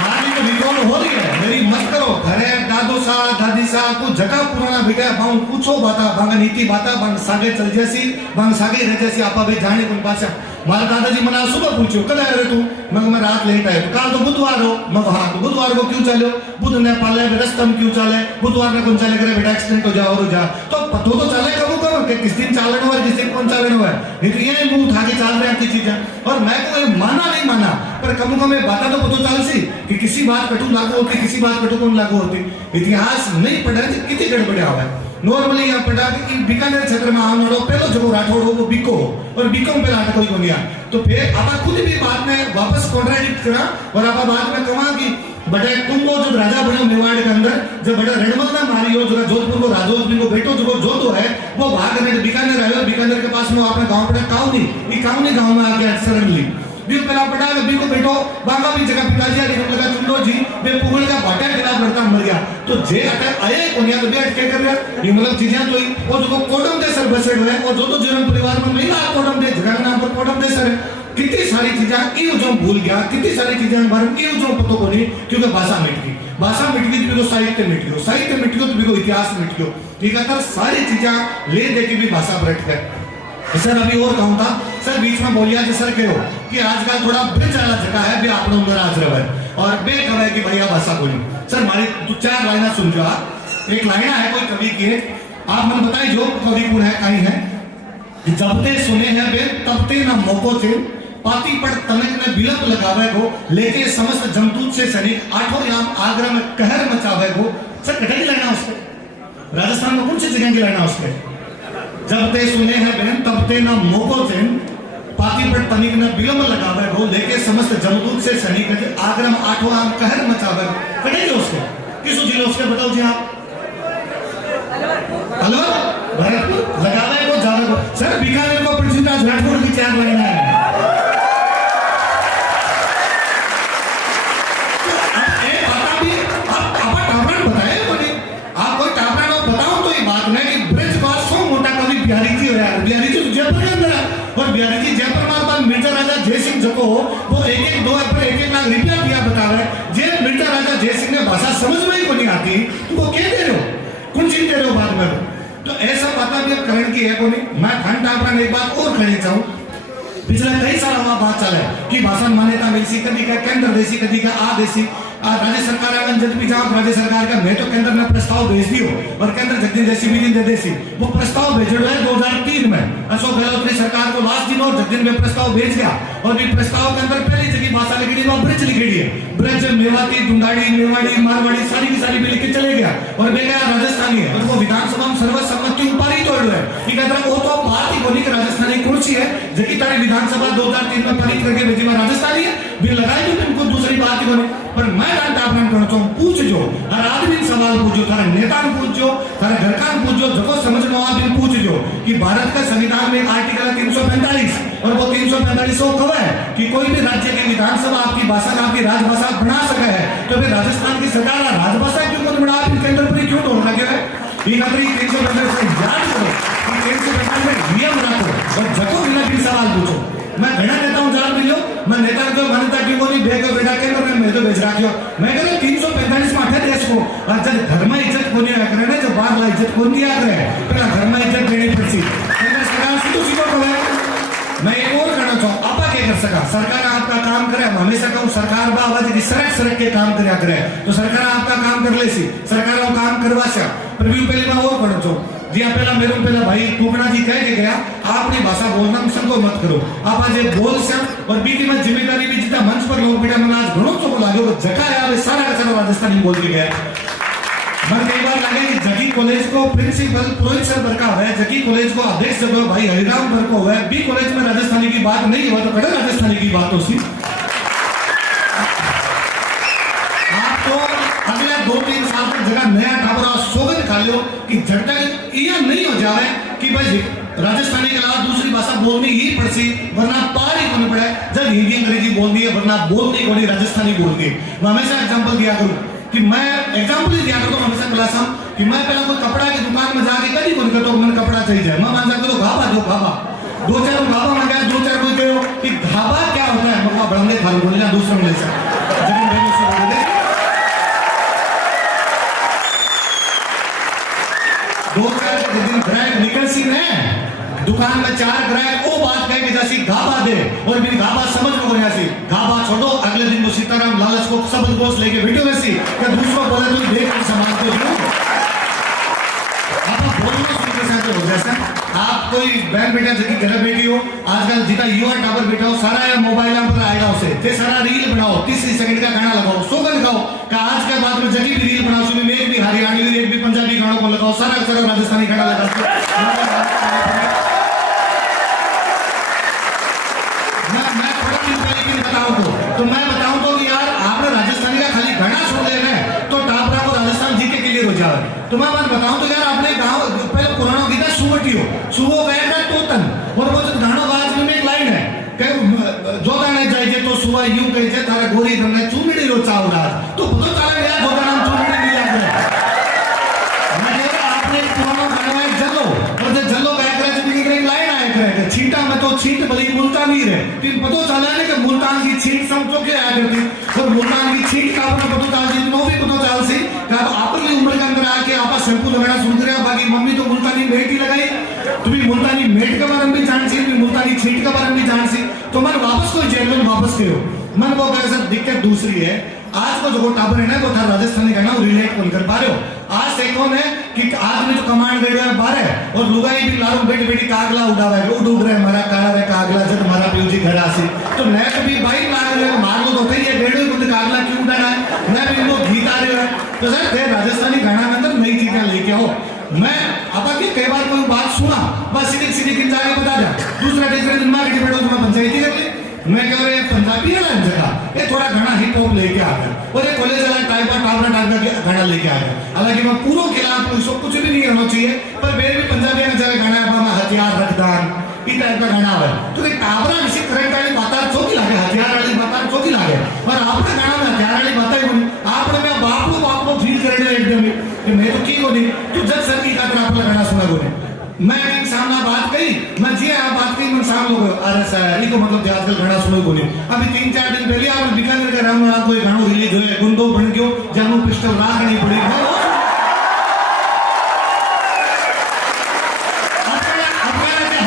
मारनी तो रिकॉर्ड हो रही है मेरी मत करो घरे दादो सा दादी सा को जगह पुराना बेटा बाऊ पूछो बाता बांगा नीति बाता बांग सागे चल जैसी बांग सागे रह जैसी आपा बे जाने कोई भाषा मारा दादाजी मना सुबह पूछो कल आए तू मैं रात लेट आए तो कल तो बुधवार हो मैं हाँ तो बुधवार को क्यों चलो बुध ने पाले रस्तम क्यों चले बुधवार ने कौन चले करे बेटा एक्सीडेंट हो जा और हो जा तो पतो तो चले कब कब कि किस दिन चालन हुआ किस दिन कौन चालन हुआ नहीं तो ये मुंह उठा के चल रहे हैं की चीजें और मैं को माना नहीं माना पर कम कम बात तो पतो चल सी कि किसी बात कटु लागू होती किसी बात कटु कौन लागू होती इतिहास नहीं पढ़ा कितनी गड़बड़िया हुआ है नॉर्मली यहाँ पढ़ा कि बीकानेर क्षेत्र में आने वालों पहले जो राठौड़ हो वो बिको और बिको में पहला कोई को नहीं तो फिर आप खुद भी बाद में वापस कॉन्ट्राडिक्ट करा और आप बाद में कहा कि बड़े कुंभो जो राजा बनो मेवाड़ के अंदर जो बड़े रणमल ना मारी हो जो जोधपुर को राजोधपुर को बेटो जो जोधो है वो भाग ने बीकानेर आयो बीकानेर के पास में अपने गांव पड़ा काउनी गांव में आके सडनली भी पहला पड़ा भी को बेटो बांगा भी जगह पिताजी ने लगा चुंडो जी बे पुगल का बाटा खिलाफ लड़ता मर गया तो जे अटक आए कोनिया तो बे अटके कर रहा ये मतलब चीजें तो और जो कोडम दे सर बसेड है और जो जीवन परिवार में महिला कोडम दे जगह नाम पर कोडम दे सर कितनी सारी चीजें ये जो भूल गया कितनी सारी चीजें बारे में ये जो पतो को नहीं क्योंकि भाषा मिट गई तो साहित्य मिट गयो तो भी इतिहास मिट गयो ठीक है सारी चीजें ले दे के भी भाषा बैठ गए सर अभी और कहूं था सर बीच में बोलिया जी सर कहो कि आजकल थोड़ा ब्रिज वाला जगह है भी आप लोग आज रहा है और बे कब है कि भैया भाषा बोली सर हमारी 4 लाइना सुन जो आप एक लाइना है कोई कवि की है आप मन बताइए जो कवि कौन है कहीं है जबते सुने हैं बे तबते न मोको थे पाती पड़ तनक ने बिलप लगावे को लेके समस्त जमदूत से सैनिक आठों याम आगरा में कहर मचावे को सर कटक की लाइना उसके राजस्थान में कौन सी जगह की लाइना उसके जब ते सुने हैं बहन तब ते न मोको थे पाती पर तनिक न बिलम लगावे हो लेके समस्त जमदूत से सैनिक आगरा में आठों आम कहर मचावे कटेंगे उसके किस जिले उसके बताओ जी आप अलवर भरतपुर लगावे को जावे को सर बीकानेर को पृथ्वीराज राठौड़ की 4 लाइना है बिहारी जी जयपुर के अंदर है और बिहारी जी जयपुर में मिर्जा राजा जय सिंह जको वो एक 2 पर 1 लाख रुपया दिया बता रहे जे मिर्जा राजा जय सिंह ने भाषा समझ में ही को नहीं आती तो वो क्या दे रहे हो कौन चीज दे रहे हो बाद में तो ऐसा बात भी करण की है को नहीं मैं खंड टापरा एक बात और कहना चाहूँ पिछले कई साल वहां बात चला है कि भाषा मान्यता मिलसी कभी का केंद्र देसी कभी का आदेसी राज्य सरकार जब भी जाओ राज्य सरकार का मैं तो केंद्र में प्रस्ताव भेज दियो और केंद्र जगदीन देसी भी दे देसी वो प्रस्ताव भेजो है 2003 में अशोक गहलोत ने सरकार को लास्ट दिन और जगदीन में प्रस्ताव भेज गया और भी प्रस्ताव के अंदर पहली जगह भाषा लिखी थी वो ब्रिज लिखी है ब्रिज मेवाती दुंडाड़ी मेवाड़ी मारवाड़ी सारी की सारी लिख के चले गया और मैं गया राजस्थानी है और वो विधानसभा में सर्वसम्मति पारित हो है ये कहता वो तो बात ही बोली कि राजस्थानी कुर्सी है जबकि तारे विधानसभा 2003 में पारित करके भेजी में राजस्थानी है बिल लगाई तो इनको दूसरी बात ही बने पर मैं जानता अपना करना चाहूँ पूछ जो हर आदमी सवाल पूछो थारे नेता पूछ जो थारे घर का पूछ जो जब समझ में आ बिल पूछ जो कि भारत का संविधान में एक आर्टिकल 345 और वो 345 कब है कि कोई भी राज्य की विधानसभा आपकी भाषा आपकी राजभाषा बना सके है तो फिर राजस्थान की सरकार राजभाषा क्यों मत बना आप केंद्र पर क्यों ढोल लगे हुए ये नगरी 345 से याद करो कि 345 में नियम रखो और जको बिना भी सवाल पूछो मैं घना नेता हूं जवाब मिलो मैं नेता को मानता क्यों नहीं बेगा बेटा केंद्र में मैं तो बेच रखियो मैं कह रहा 345 में आठे देश को और जब घर में इज्जत को नहीं करे ना जब बाहर ला इज्जत को नहीं आ करे पहला घर में इज्जत देनी पड़ती केंद्र सरकार सीधो सीधो कहे मैं एक और कहना चाहूं आपा क्या कर सका सरकार आपका काम करे हम हमेशा कहूं सरकार बा आवाज की सड़क के काम करया करे तो सरकार आपका काम कर ले सी सरकार वो काम करवा सा पर भी पहले मैं और कहना चाहूं जी पहला मेरे पहला भाई कुकड़ा जी कह के गया आपने भाषा बोलना सबको मत करो आप आज बोल से और बीच में जिम्मेदारी भी जितना मंच पर लोग बेटा मैंने आज घणो चोको लागो जगह है सारा का सारा राजस्थानी बोल के गया मन कई बार लगे कि जगी कॉलेज को प्रिंसिपल पुरोहित सर बरका है जगी कॉलेज को अध्यक्ष जब भाई हरिराम बरको है बी कॉलेज में राजस्थानी की बात नहीं हुआ तो कड़ा राजस्थानी की बात हो सी आपको अगले 2-3 साल तक जगह नया टावर सोगन खा लो कि जब तक ये नहीं हो जाए कि भाई राजस्थानी के अलावा दूसरी भाषा बोलनी ही पड़सी वरना पार ही होने पड़े जब हिंदी अंग्रेजी बोलनी है वरना बोलनी कोनी राजस्थानी बोलनी है मैं हमेशा एग्जांपल दिया करूं कि मैं एग्जांपल ही दिया करता हूं हमेशा क्लास में कि मैं पहला कोई कपड़ा की दुकान में जाके कभी बोल करता हूं मैंने कपड़ा चाहिए मैं मान सकता तो घाबा दो घाबा दो चार घाबा में गया दो चार कोई कहो कि घाबा क्या होता है मैं बड़ंदे खाली बोले ना दूसरा मिले से जब मैं उससे बोल दे दो चार दिन ग्राहक निकल सी ने दुकान में 4 ग्राहक वो बात कह के जैसी घाबा दे और मेरी घाबा समझ में हो गया सी घाबा छोड़ो अगले दिन वो सीताराम लालच को शब्द कोश लेके वीडियो में सी कि दूसरों बोले तो देख कर समाज को क्यों आप बोलना सुनते साथ हो जैसा आप कोई बहन बेटा जबकि घर बैठी हो आजकल जितना युवा टावर बैठा हो सारा मोबाइल पर आएगा उसे ते सारा रील बनाओ 30 सेकंड का गाना लगाओ सोगन गाओ का आज के बाद में जगी भी रील बनाओ सुनी एक भी हरियाणवी एक भी पंजाबी गानों को लगाओ सारा राजस्थानी गाना लगाओ तो मैं बताऊं तो यार आपने राजस्थानी का खाली गाना छोड़ देना है तो टापरा को राजस्थान जीके के लिए हो जाए तो मैं बात बताऊं तो यार आपने गांव पहले पुराना गीता सुवटियो सुवो गया तोतन और वो जो गाना बाज में एक लाइन है कि जो गाने जाइए तो सुबह यूं कहे जे तारा गोरी करने चुमड़ी रो चावड़ा तो पता चला यार जो गाना चुमड़ी नहीं याद है मैं आपने पुराना गाना है जल्लो और जब जल्लो गाया करे तो एक लाइन आया करे छींटा में तो छींट भली मुल्तानी रे तीन पतो चला है कि मुल्तान की छींट समझो के आया करती और मुल्तान की छींट का अपना पतो चाल सी नो भी पतो चाल सी का आपकी उम्र के अंदर आके आपा शैम्पू लगाना सुन करे बाकी मम्मी तो मुल्तानी मेट ही लगाई तुम्हें मुल्तानी मेट के बारे में भी जान सी मुल्तानी छींट के बारे में भी जान सी तो मन वापस कोई जेल में वापस करो मन वो कैसे दिक्कत दूसरी है आज को जो टावर है ना वो था राजस्थानी कहना रिलेट कौन कर पा रहे हो आज से कौन है कि आज में जो कमांड दे रहे हैं बाहर और लुगाई भी लारो बेटी बेटी कागला उड़ावे उड़ उड़ रहे हमारा काला रे कागला जब हमारा प्यूजी घर आसी तो मैं कभी भाई मार रहे हो मार लो तो सही है डेढ़ को कागला क्यों उड़ाना है मैं भी इनको गीत आ रहे हैं तो सर थे राजस्थानी गाना के अंदर नई चीजें लेके आओ मैं अब कि कई बार कोई बात सुना बस सीधी जाके बता जा दूसरा तीसरे दिन मार के बैठो तो मैं पंचायती कर ली मैं कह रहे पंजाबी है ना जगह ये थोड़ा गाना हिप हॉप लेके आ गया और ये कॉलेज वाला टाइप का टावरा टाइप का गाना लेके आ गया हालांकि मैं पूरा खिलाफ इसको कुछ भी नहीं होना चाहिए पर मेरे भी पंजाबी में जगह गाना है बाबा हथियार रखदान इस टाइप का गाना है तो ये टावरा इसी करंट वाली बात चौकी लागे हथियार वाली बात चौकी लागे पर आपने गाना में हथियार वाली बात ही नहीं आपने मैं बाप को फील कर रहे एकदम मैं तो की को नहीं तू जब सर की का आपका गाना सुना को मैं एक सामना बात कही मैं जी आप बात कही मैं साम लोग अरे सर ये को मतलब आजकल गाना सुनो को नहीं अभी 3-4 दिन पहले आप बीकानेर का रामनाथ कोई गाना रिलीज हुए गुंडो बन गयो जानू पिस्टल राख नहीं पड़ी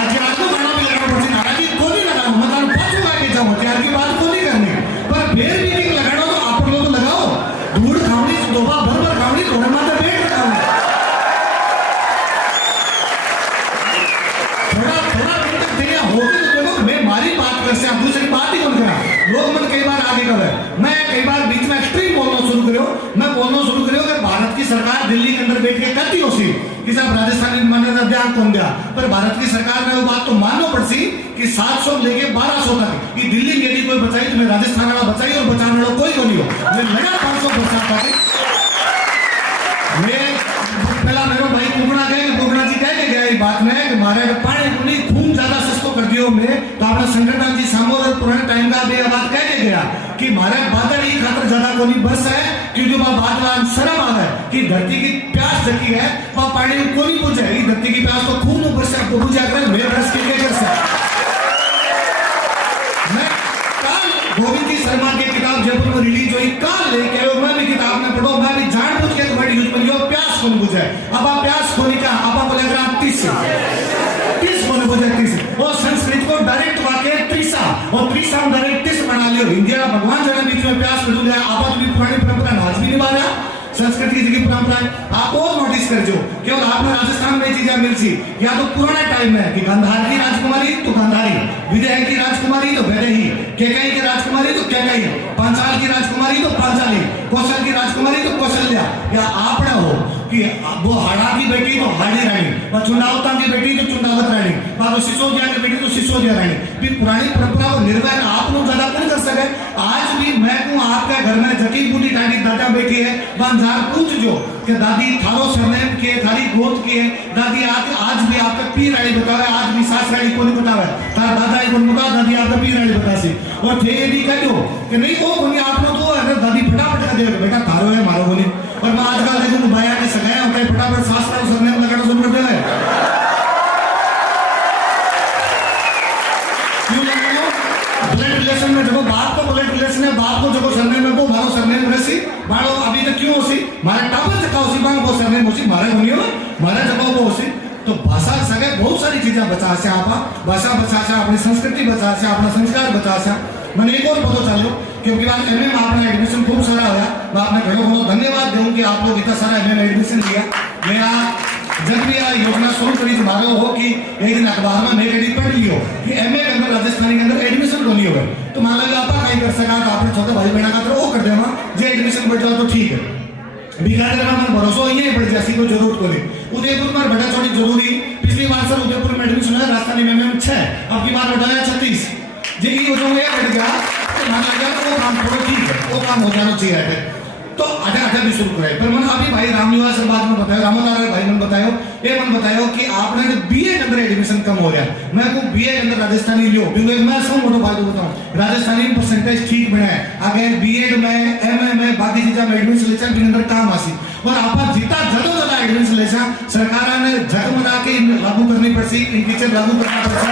हथियार को गाना भी लगाना पड़ती हालांकि को नहीं लगाना मतलब पाछू आके जाओ हथियार की बात को नहीं करनी पर फिर भी लगाना तो आप लोग लगाओ धूड़ खावनी दोबा भर खावनी थोड़े माथे बैठ खावनी दूसरी बात ही कौन करा लोग मन कई बार आगे कर मैं कई बार बीच में एक्सट्रीम बोलना शुरू करो मैं बोलना शुरू करो कि भारत की दिल्ली के अंदर बैठ के कहती हो सी कि साहब राजस्थानी मान्यता दिया कौन दिया, पर भारत की सरकार ने वो बात तो मानना पड़सी कि 700 लेके 1200 तक कि दिल्ली में यदि कोई बचाई तो मैं राजस्थान वाला बचाई और बचाने वाला कोई नहीं हो, मैं लगा 500 बचा मैं पहला मेरे भाई कुगड़ा गए, कुगड़ा जी कह के गया ये बात में कि मारे पानी पुनी खून ज्यादा सस्तो कर दियो में, तो अपना संगठन जी सामोर और पुराने टाइम का भी बात कह के गया कि मारे बादल ही खातर ज्यादा कोनी बस है क्योंकि वह बादल शर्म आ है कि धरती की प्यास जगी है वह पानी में कोई बुझे, धरती की प्यास तो खून ऊपर से आपको बुझा कर मेरे रस के कर सकता। मैं कल गोविंद जी शर्मा की किताब जयपुर में रिलीज हुई, कल लेके मैं भी किताब में पढ़ो, मैं भी जानबूझ के वर्ड यूज कर लियो प्यास कौन बुझे, अब आप प्यास खोली क्या अब आप बोलेगा 30 कौन बुझे 30 और संस्कृत को डायरेक्ट वाक्य त्रिसा और त्रिसा डायरेक्ट 30 बना लियो, इंडिया भगवान जरा बीच में प्यास कर दिया, आप भी पुरानी परंपरा नाच भी निभा रहा संस्कृति की परंपरा आप और नोटिस कर जो केवल आपने राजस्थान में चीजें मिलती या तो पुराने टाइम में कि गांधार की राजकुमारी तो गांधारी, विजय की राजकुमारी तो वैदेही, केकई की राजकुमारी तो केकई, पांचाल की राजकुमारी तो पांचाली, कौशल की राजकुमारी तो कौशल्या, या आपने हो कि वो हाड़ा की बेटी तो हाड़ी रानी, वह चुंडावता की बेटी तो चुंडावत रानी, वो सिसोदिया की बेटी तो सिसोदिया रानी, भी पुरानी परंपरा को निर्वहन आप लोग ज्यादा कौन कर सके। आज भी मैं कहूँ आपके घर में जटी बूटी टाइडी दादा बेटी है, बाजार पूछ जो कि दादी थारो सरनेम के थारी गोद की है, दादी आज भी आपका पी रानी बतावे, आज भी सास रानी को नहीं बतावे, तार दादा को बता दादी आपका पी रानी बता सी, और थे यदि कह दो कि नहीं वो बोली आप लोग तो अगर दादी फटाफट कर देगा बेटा थारो है मारो बोली, और मैं आजकल देखो भाया के सगाया होता है फटाफट सास रानी सरनेम लगाना शुरू कर देगा क्यों लगाओ ब्लड रिलेशन में जब बाप को ब्लड रिलेशन है बाप को जब सरनेम में वो मारो सरनेम रसी मारो अभी तक क्यों होसी मारे टापर जका होसी बांग वो सरनेम होसी मारे बनियो मारे जब वो होसी तो भाषा सगे बहुत सारी चीजें बचा से आप भाषा बचा से अपनी संस्कृति बचा से अपना संस्कार बचा से मैंने एक और पता चलो क्योंकि बात एमए में आपने एडमिशन खूब सारा होया मैं आपने घणो घणो धन्यवाद दूं कि आप लोग इतना सारा एमए में एडमिशन लिया। मैं जब भी यह योजना शुरू करी तो मारो हो कि एक दिन अखबार में मेरे पढ़ लियो कि एमए के अंदर राजस्थानी के अंदर एडमिशन को नहीं होगा तो मान लगा आप कहीं कर सका तो आपने छोटे भाई बहना का तो वो कर देना जो एडमिशन बढ़ जाओ तो ठीक है बिगाड़े मन भरोसा ये बढ़ जाए को जरूरत को उदयपुर में बड़ा छोटी जरूरी पिछली बार सर उदयपुर में एडमिशन है राजस्थानी में 6 अब की बार बढ़ाया 36 जी की वजह में बढ़ गया तो मान लगा वो काम थोड़ा ठीक है वो काम हो जाना चाहिए तो आधा भी शुरू कराए पर मैंने अभी भाई रामनिवास से बात में बताया रामोदार भाई ने बताया ये मन बताया कि आपने बीए के अंदर एडमिशन कम हो गया मैं को बीए के अंदर राजस्थानी लियो क्योंकि मैं सब मोटो बात बताऊं राजस्थानी में परसेंटेज ठीक बना है आगे बीएड में एमए में बाकी चीजें में एडमिशन लेचा के अंदर काम आसी और आप जितना ज्यादा एडमिशन लेचा सरकार ने जगमगा के लागू करनी पड़सी इन टीचर लागू करना पड़सी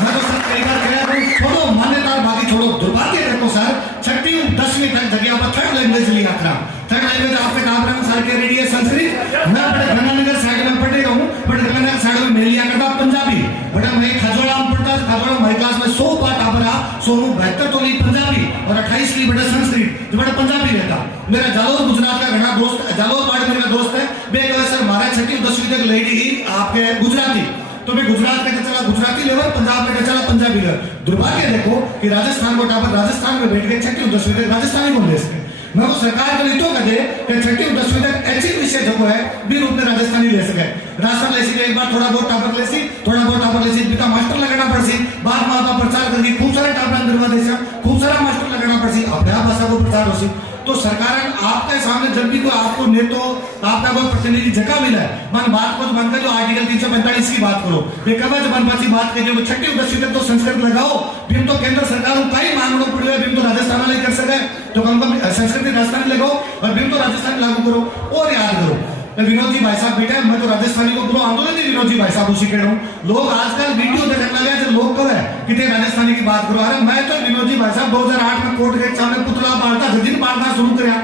मैं तो सब कई बार कह रहा छोड़ो मान्यता बाकी छोड़ो दुर्भाग्य देखो सर 6वीं 10वीं तक जगह पर थर्ड लैंग्वेज लिया था थर्ड लैंग्वेज आपके नाम सर के रेडी है संस्कृत मैं बड़े गंगानगर साइड में पढ़ रहा हूँ बट गंगानगर साइड में मैं लिया करता पंजाबी बड़ा मैं खजोड़ा में पढ़ता खजोड़ा माई क्लास में 100 पाठ आपरा 172 तो ली पंजाबी और 28 ली बड़ा संस्कृत जो बड़ा पंजाबी रहता मेरा जालोर गुजरात का घना दोस्त जालोर वार्ड मेरा दोस्त है बे कहे सर हमारा 6वीं 10वीं तक लेडी आपके गुजराती तो मैं गुजरात में चला गुजराती लेवल पंजाब में चला पंजाबी लेवल दुर्भाग्य देखो कि राजस्थान को टापर राजस्थान में बैठ के 6वीं 10वीं तक राजस्थानी बोल दे सके मैं वो सरकार को लिखो कहते कि 6वीं 10वीं तक ऐसी विषय जो है भी रूप में राजस्थानी ले सके राजस्थान ले सके एक बार थोड़ा बहुत टापर लेसी थोड़ा बहुत टापर लेसी बिता मास्टर लगाना पड़सी बाद में आपका प्रचार करके खूब सारे टापर निर्वाह देसा खूब सारा मास्टर लगाना पड़सी अपने भाषा को प्रचार होसी तो सरकार आपके सामने जब भी कोई आपको नेतो आपका कोई प्रतिनिधि जगह मिला है मन बात को बनकर जो आर्टिकल 345 की बात करो बेकवच बनपाची बात के जो 6वीं 10वीं तक तो संस्कृत लगाओ फिर तो केंद्र सरकार को कई मांगणों पड़े फिर तो राजस्थान वाले कर सके तो कम संस्कृत राजस्थानी लगाओ और फिर तो राजस्थानी लागू करो और याद करो विनोद जी भाई साहब बेटा मैं तो राजस्थानी को पूरा आंदोलन ही विनोद जी भाई साहब उसी कह रहा हूँ लोग आजकल वीडियो देखने लगे जो लोग कब है कितने राजस्थानी की बात करो अरे मैं तो विनोद जी भाई साहब 2008 में कोर्ट के सामने पुतला बांटता गजिन बांटना शुरू किया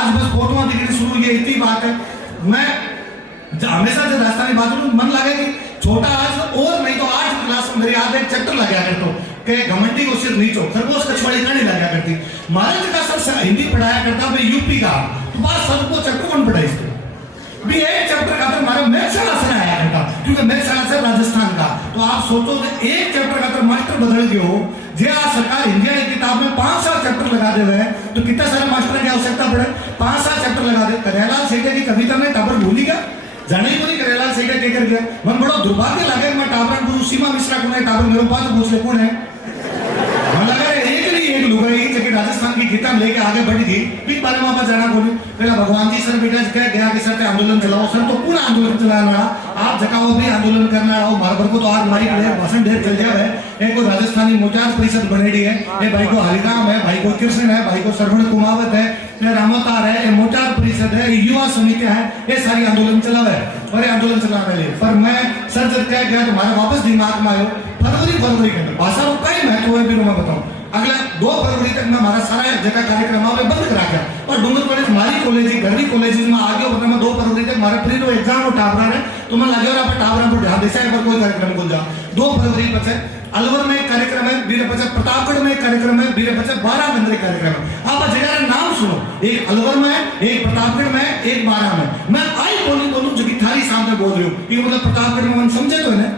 आज बस फोटो दिखनी शुरू ये इतनी बात है मैं हमेशा जब राजस्थानी बात करूँ मन लगे कि छोटा आज और नहीं तो 8 क्लास में मेरे याद एक चैप्टर लगा करता कि घमंडी को सिर नीचो खरगोश कछवाड़ी का नहीं लगा करती महाराज का सर हिंदी पढ़ाया करता मैं यूपी का तो बात सबको चक्कर कौन पढ़ाई इसको भी एक चैप्टर का तो हमारा मेहसाणा से आया करता, क्योंकि मेहसाणा से राजस्थान का। तो आप सोचो कि एक चैप्टर का तो मास्टर बदल गयो हो, जे आ सरकार इंडिया की किताब में 5-7 चैप्टर लगा दे हुए, तो कितना सारे मास्टर की आवश्यकता पड़े? 5-7 चैप्टर लगा दे। कन्हैयालाल सेठे की कविता में टाबर भूली गया, जाने ही नहीं कन्हैयालाल सेठे के कर गया। मन बड़ो दुर्भाग्य लगे, मैं टाबरन गुरु सीमा मिश्रा को नहीं टाबर मेरे पास पूछ ले कौन है। मन लगा एक नहीं एक लुगाई जगह राजस्थान की गीता लेके आगे बढ़ गई, इस बारे में आप जाना बोली पहला भगवान जी सर बेटा कह गया कि सर आंदोलन चलाओ, सर तो पूरा आंदोलन चलाना, आप जकाओ भी आंदोलन करना हो। मारबर को तो आज हमारी भाषण ढेर चल जाए है। एक को राजस्थानी मोचार परिषद बनेडी है, ये भाई को हरिराम है, भाई को कृष्ण है, भाई को श्रवण कुमावत है, ये रामोतार है, ये मोचार परिषद है, ये युवा समिति है, ये सारी आंदोलन चलावे है और ये आंदोलन चलाने लिए। पर मैं सर जब कह गया तो हमारा वापस दिमाग में आयो फरवरी के अंदर भाषा का कई महत्व है, भी मैं बताऊं अगला 2 फरवरी तक मैं हमारा सारा जगह कार्यक्रम बंद करा गया और डूंगर कॉलेज हमारी कॉलेज घरवी कॉलेज में आगे मतलब मैं 2 फरवरी तक हमारे प्री एग्जाम और टावरा है, तो मैं लगे और आप टावरा पर ध्यान देसा पर कोई कार्यक्रम को जा 2 फरवरी बचे अलवर में एक कार्यक्रम है, बीरे बच्चा प्रतापगढ़ में एक कार्यक्रम है, बीरे बच्चा 12 में कार्यक्रम है। आप जगह का नाम सुनो, एक अलवर में, एक प्रतापगढ़ में, एक 12 में। मैं आई बोलूं जो कि थारी सामने बोल रही हूँ, ये मतलब प्रतापगढ़ में मन समझे तो है,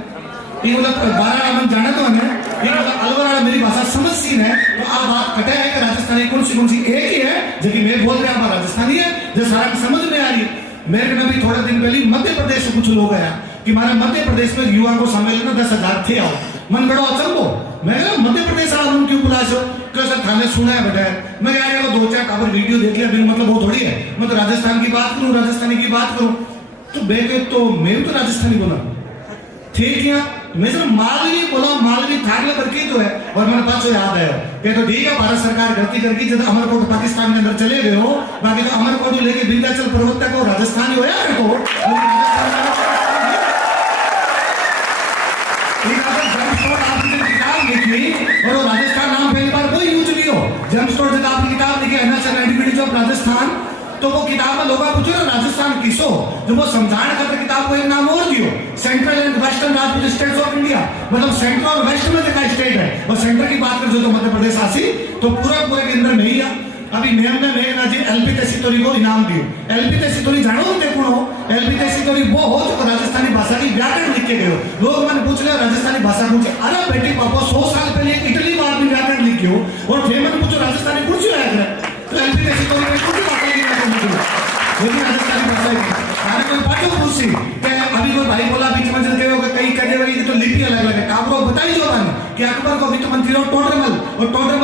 ये मतलब 12 मन जाना तो है, ये मतलब अलवर वाला मेरी भाषा समझ सी है। तो आप बात कटे है कि राजस्थानी कौन सी एक ही है जो कि मैं बोल रहा हूँ राजस्थानी है, जो सारा समझ में आ रही है। मेरे को भी थोड़े दिन पहले मध्य प्रदेश से कुछ लोग आया कि हमारे मध्य प्रदेश में युवा को सम्मेलन में 10,000 थे आओ, मन बड़ो अचंबो। मैं कहा मध्य प्रदेश वाला हम क्यों बुला सो, क्यों सर थाने सुना है बेटा। मैं कह 2-4 काबर वीडियो देख लिया, मतलब वो थोड़ी है मैं तो राजस्थान की बात करूं, राजस्थानी की बात करूं तो बेटे तो मैं तो राजस्थानी बोला थे क्या, मैं सिर्फ मालवी बोला, मालवी थारले बरकी जो है। और मेरे पास याद आया कि तो ठीक है भारत सरकार गलती करके जब अमरकोट पाकिस्तान के अंदर चले गए हो, बाकी तो अमरकोट लेके विंध्याचल पर्वत तक वो राजस्थानी होया कर तो और राजस्थान नाम पहली बार कोई यूज नहीं हो। जब स्टोर से आपकी किताब लिखी एनएचआर एक्टिविटीज ऑफ राजस्थान, तो वो किताब में लोग पूछो ना राजस्थान किसो, जो वो समझाने खातिर किताब को एक नाम और दियो, central and western Rajput states of India, मतलब सेंट्रल और वेस्ट में देखा स्टेट है। और सेंटर की बात कर तो मध्य प्रदेश आसी तो पूरा के अंदर नहीं है। अभी मैम ने मेघना जी एलपी तेसितोरी को इनाम दियो। एलपी तेसितोरी जानो होते कौन हो? एलपी तेसितोरी वो हो जो राजस्थानी भाषा की व्याकरण लिख के गए। लोग मैंने पूछ लिया राजस्थानी भाषा पूछे, अरे बेटी पापा 100 साल पहले इटली में आदमी व्याकरण लिखे हो और फिर मैंने पूछो राजस्थानी कुछ आया करे तो एलपी तेसितोरी में कुछ भाषा की लेकिन राजस्थानी भाषा की अरे कोई बातों पूछी कि अभी कोई भाई बोला बीच में चल गए हो कई कहने वाली तो लिपि अलग अलग है। आपको बताई जो मैंने कि अकबर को वित्त मंत्री और टोडरमल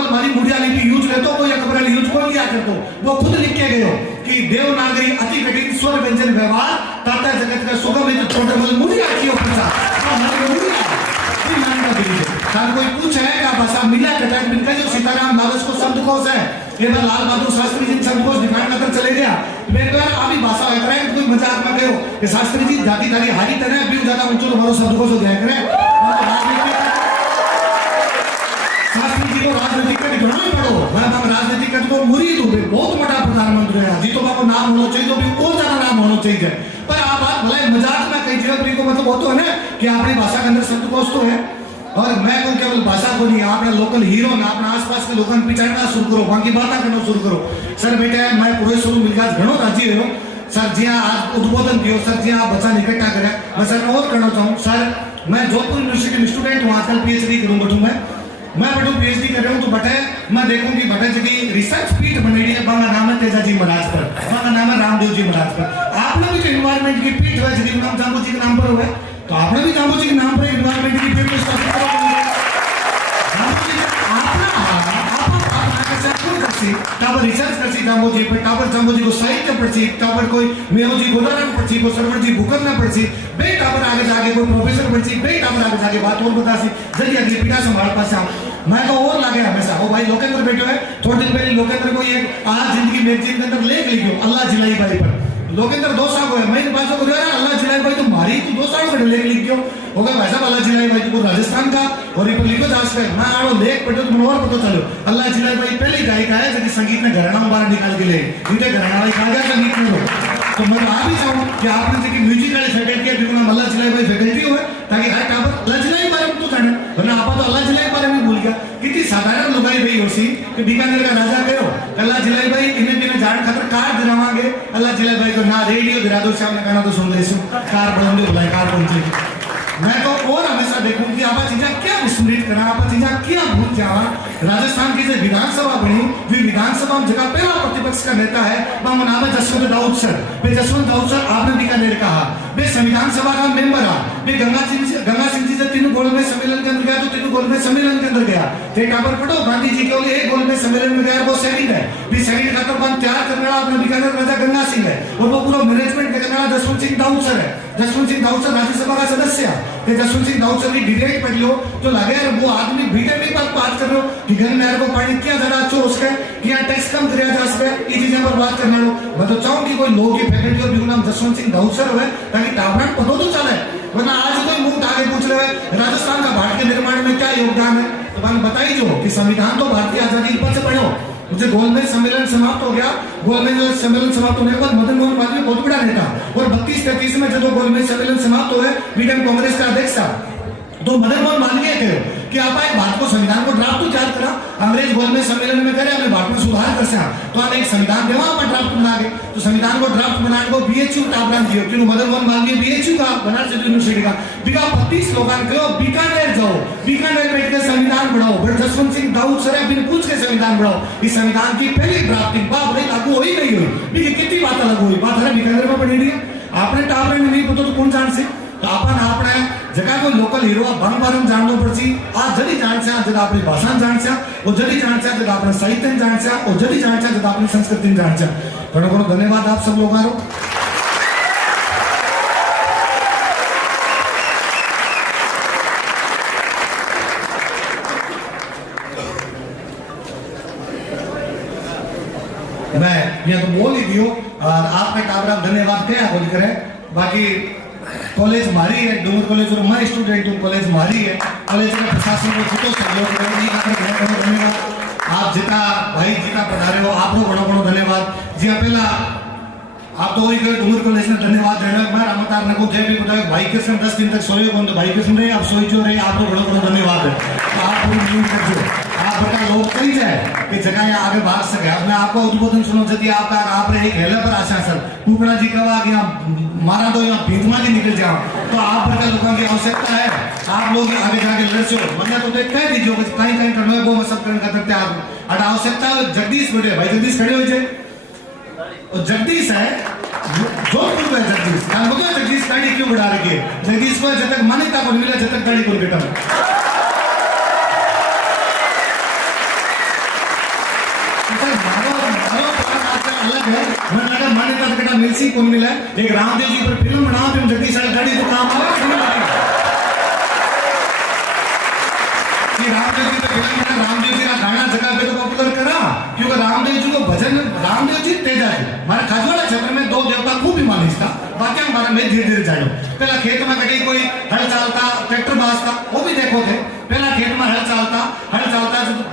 हमारी मुड़िया लिपि यूज करते कोई अकबर वाली यूज कौन किया करते वो खुद लिख के गए हो कि देवनागरी अति कठिन स्वर व्यंजन व्यवहार ताता जगत का सुगम है टोडरमल मुड़िया की पूछा कोई पूछ है क्या भाषा मिला कटाक मिलकर जो सीताराम लालच को शब्दकोश है ये बार लाल बहादुर शास्त्री जी शब्दकोश डिफाइन कर चले गया। मेरे को अभी भाषा है करे कोई मजाक में कहो कि शास्त्री जी जाति तारी हारी तरह अभी ज्यादा ऊंचो हमारो शब्दकोश हो जाए करे शास्त्री जी को राजनीतिक का घणो ही पढ़ो। मैं राजनीतिक का तो मुरीद हूं, बहुत बड़ा प्रधानमंत्री है जी, तो बाबू नाम होना चाहिए तो भी और ज्यादा नाम होना चाहिए। पर आप बात भले मजाक में कही थी को मतलब वो तो है ना कि अपनी भाषा के अंदर शब्दकोश तो है और मैं को केवल भाषा को नहीं अपना लोकल हीरो ना अपना आसपास के लोगों पिछाड़ना शुरू करो, बाकी बातें करना शुरू करो। सर बेटा मैं पूरे शुरू मिलकर घणो राजी हो सर जी आज उद्बोधन दियो, सर जी आप बच्चा इकट्ठा करे। मैं सर और करना चाहूँ सर मैं जोधपुर यूनिवर्सिटी में स्टूडेंट हूँ, आजकल पीएचडी करूँ बैठू मैं बैठू पीएचडी कर रहा हूँ। तो बटे मैं देखूंगी बटे जगह रिसर्च पीठ बनेगी है, बांगा नाम है तेजाजी महाराज पर, बांगा नाम है रामदेव जी महाराज पर। आपने भी तो एनवायरमेंट की पीठ है जगह नाम जाम्बू जी के नाम पर हो गए, तो आपने भी जाम्बू जी के नाम पर एनवायरमेंट की पीठ टावर रिसर्च करसी जाम्बू जी पे, टावर जाम्बू जी को साहित्य पढ़सी, टावर कोई मेहो जी गोदारा पढ़सी, को सरवर जी भूकरना पढ़सी, बे टावर आगे जाके कोई प्रोफेसर पढ़सी, बे टावर आगे जाके बात और बतासी जल्दी अगली पीढ़ा संभाल पास आओ। मैं तो और लगे हमेशा ओ भाई लोकेंद्र बैठो है थोड़े दिन पहले लोकेंद्र को ये आज जिंदगी मैगजीन के अंदर लेख लिखो अल्लाह जिलाई भाई पर लोकेंद्र 2 साल को है मैं बातों को अल्लाह जिलाई भाई तो मारी तू 2 साल को लेख लिख क्यों हो गया भाई साहब अल्लाह जिलाई भाई को राजस्थान का और ये लिखो दास पे मैं आड़ो लेख पढ़ो तो मनोहर पता चलो अल्लाह जिलाई भाई पहली गायिका है जो संगीत में घराना बाहर निकाल के ले इनके घराना वाली खा गया संगीत में। तो मैं आ भी चाहूँ कि आपने जो म्यूजिक वाली फैकल्टी है बिल्कुल अल्लाह जिलाई भाई फैकल्टी हो ताकि हर टावर अल्लाह जिलाई बारे में तो जाने वरना आप तो अल्लाह जिलाई बारे में भूल गया। कितनी साधारण लुगाई भाई होसी कि बीकानेर का राजा कहो अल्लाह जिलाई भाई इन्हें बिना जान खतर कार दिलावांगे अल्लाह जिला भाई को ना रेडियो दिला दो शाम ने गाना तो सुन ले कार बनाओगे बुलाए कार पहुंचे मैं तो और हमेशा देखूं कि आप चीजा क्या विस्मृत करा आप चीजा क्या भूल जावा राजस्थान की जो विधानसभा बनी वे विधानसभा में जगह पहला प्रतिपक्ष का नेता है वह नाम है जसवंत दाऊद सर। वे जसवंत दाऊद सर आपने बीकानेर कहा वे संविधान सभा का मेंबर आ वे गंगा सिंह जी से तीनों गोलमेज सम्मेलन के अंदर गया तो तीनों गोलमेज सम्मेलन के अंदर गया थे टापर पढ़ो गांधी जी केवल एक गोलमेज सम्मेलन में गया वो सैनिक है वे सैनिक खातर बंद तैयार करने वाला अपने बीकानेर राजा गंगा सिंह है और वो पूरा मैनेजमेंट करने वाला जसवंत सिंह दाऊद सर है। जसवंत सिंह दाऊद सर राज्यसभा का सदस्य है। जसवंत सिंह दाऊद सर की डिबेट पढ़ लो तो लगे यार वो आदमी बीटे में बात कर रहे हो कि घर में को पानी क्या ज्यादा अच्छो उसका कि यहाँ टैक्स कम कराया जा सके ये चीजें पर बात करने लो। मैं तो चाहूँ कि कोई लोग की फैकल्टी और नाम जसवंत सिंह दाऊद सर हुए ताकि टावरान पता तो चले वरना आज कोई मुंह आगे पूछ रहे हैं राजस्थान का भारत के निर्माण में क्या योगदान है तो मैंने बताई जो कि संविधान तो भारतीय आजादी पर से पढ़ो मुझे गोलमेज सम्मेलन समाप्त हो गया। गोलमेज सम्मेलन समाप्त होने के बाद मदन मोहन मालवीय बहुत बड़ा नेता और 32-33 में जब गोलमेज सम्मेलन समाप्त हुए बीडीएम कांग्रेस का अध्यक्ष था तो मदन मोहन मालवीय कहे कि आप एक बात को संविधान को ड्राफ्ट तो तैयार करा अंग्रेज गोलमेज सम्मेलन में करे अपने भारत में सुधार कर सका तो हम एक संविधान देवा पर ड्राफ्ट बना के तो संविधान को ड्राफ्ट बनाने को बीएचयू टापरान दियो क्योंकि मदन मोहन मालवीय बीएचयू का बनारस यूनिवर्सिटी का बिका 32 लोगों कहो बीकानेर जाओ बीकानेर बैठ के संविधान बढ़ाओ बट जसवंत सिंह दाऊद सर बिन पूछ के संविधान बढ़ाओ इस संविधान की पहली ड्राफ्टिंग बाप रे लागू हुई नहीं हुई बिकी कितनी बात लागू हुई बात है बीकानेर में पड़ी रही आपने टापरान नहीं पता तो कौन जान से तो आपने जगह को लोकल हीरो बंग बारम जाननो पड़सी आज जड़ी जानछा जब अपनी भाषा जानछा और जड़ी जानछा जब अपने साहित्य जानछा और जड़ी जानछा जब अपनी संस्कृति जानछा बड़ो बड़ो धन्यवाद आप सब लोगों को। मैं ये तो बोल ही दियो और आपने काबरा धन्यवाद क्या बोल करे बाकी कॉलेज मारी है डूंगर कॉलेज और मैं स्टूडेंट हूँ कॉलेज मारी है कॉलेज के प्रशासन को खूब सहयोग करें धन्यवाद आप जितना भाई जितना पढ़ा हो आप लोग बड़ो बड़ो धन्यवाद जी पहला आप तो वही डूंगर कॉलेज में धन्यवाद देना मैं रामतार ने को जय भी बताया भाई कृष्ण 10 दिन तक सोए कौन तो भाई कृष्ण रहे आप सोई जो रहे आप लोग बड़ो बड़ो धन्यवाद है तो आप पूरी न्यूज करजो आप बड़ा लोग कही जाए कि जगह यहाँ आगे भाग सके आपने आपका उद्बोधन सुनो जति आपका आप रहे एक हेला पर आशा सर कुकड़ा जी कहा कि यहाँ मारा दो यहाँ भीतमा जी निकल जाओ तो आप बड़का लोगों की आवश्यकता है आप लोग आगे जाके लड़सो मतलब तो देख कह दीजिए कहीं कहीं करना है वो मैं सब करने का तैयार हूँ और आवश्यकता है जगदीश बैठे भाई जगदीश खड़े हो जाए और जगदीश है जोधपुर में जगदीश जगदीश गाड़ी क्यों बढ़ा रखी है जगदीश को जब तक मान्यता को मिला जब तक गाड़ी को बेटा अलग है मैं लगा मान्यता बेटा मिलसी कौन मिला एक रामदेव जी पर फिल्म बना फिल्म जगदीश गाड़ी तो काम रामदेव जी का फिल्म बना रामदेव जी का गाना जगह पे तो पॉपुलर करा क्योंकि रामदेव जी को भजन रामदेव जी तेजा जी हमारे खाजवाड़ा क्षेत्र में 2 देवता खूब ही मानिस था बाकी हमारा में धीरे धीरे जानो पहला खेत में कहीं कोई हल चालता ट्रैक्टर बाजता वो भी देखो थे पहला खेत में हल चालता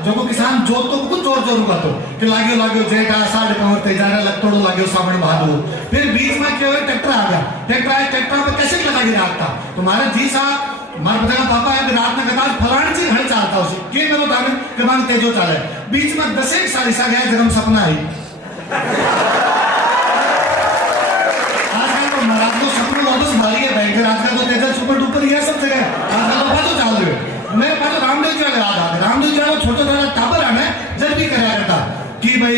जो को किसान जोत तो कुछ जोर जोर का तो कि लाग्यो जेठा साढ़ कंवर तेजारा लगतोड़ो लाग्यो सामने बहादुर फिर बीच में क्या हुआ ट्रैक्टर आ गया ट्रैक्टर पर कैसे लगा के रखता तुम्हारा जी साहब मार बताया पापा है रात में कहा फलाने से हल चालता उसे के मेरो दाने क्रमांक तेजो चाले बीच में 10 साल ऐसा गया जन्म सपना आई आजकल तो महाराज को सपनों वापस मारी है भयंकर आजकल तो तेजल सुपर डुपर ये सब जगह आजकल तो बातों चाल रहे मैं पातो रामदेव जी का याद आ रामदेव जी को छोटा छोटा टाबर आना जब भी कराया करता कि भाई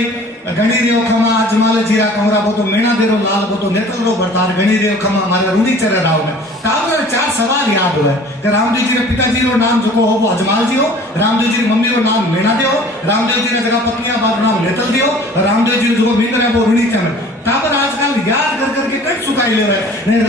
गणी रेव खमा अजमाल जीरा कमरा बोतो मेणा देरो लाल बोतो नेतल रो बरतार गणी रेव खमा मारे रूढ़ी चर राव में टाबर 4 सवाल याद हुए कि रामदेव जी रे पिताजी रो नाम जो हो वो अजमाल जी हो रामदेव जी री मम्मी रो नाम मेणा देव रामदेव जी रे जगह पत्नियां बाप नाम नेतल दियो रामदेव जी जो मींदर है वो रूढ़ी चर टाबर आजकल याद कर करके कट सुकाई ले रहे ये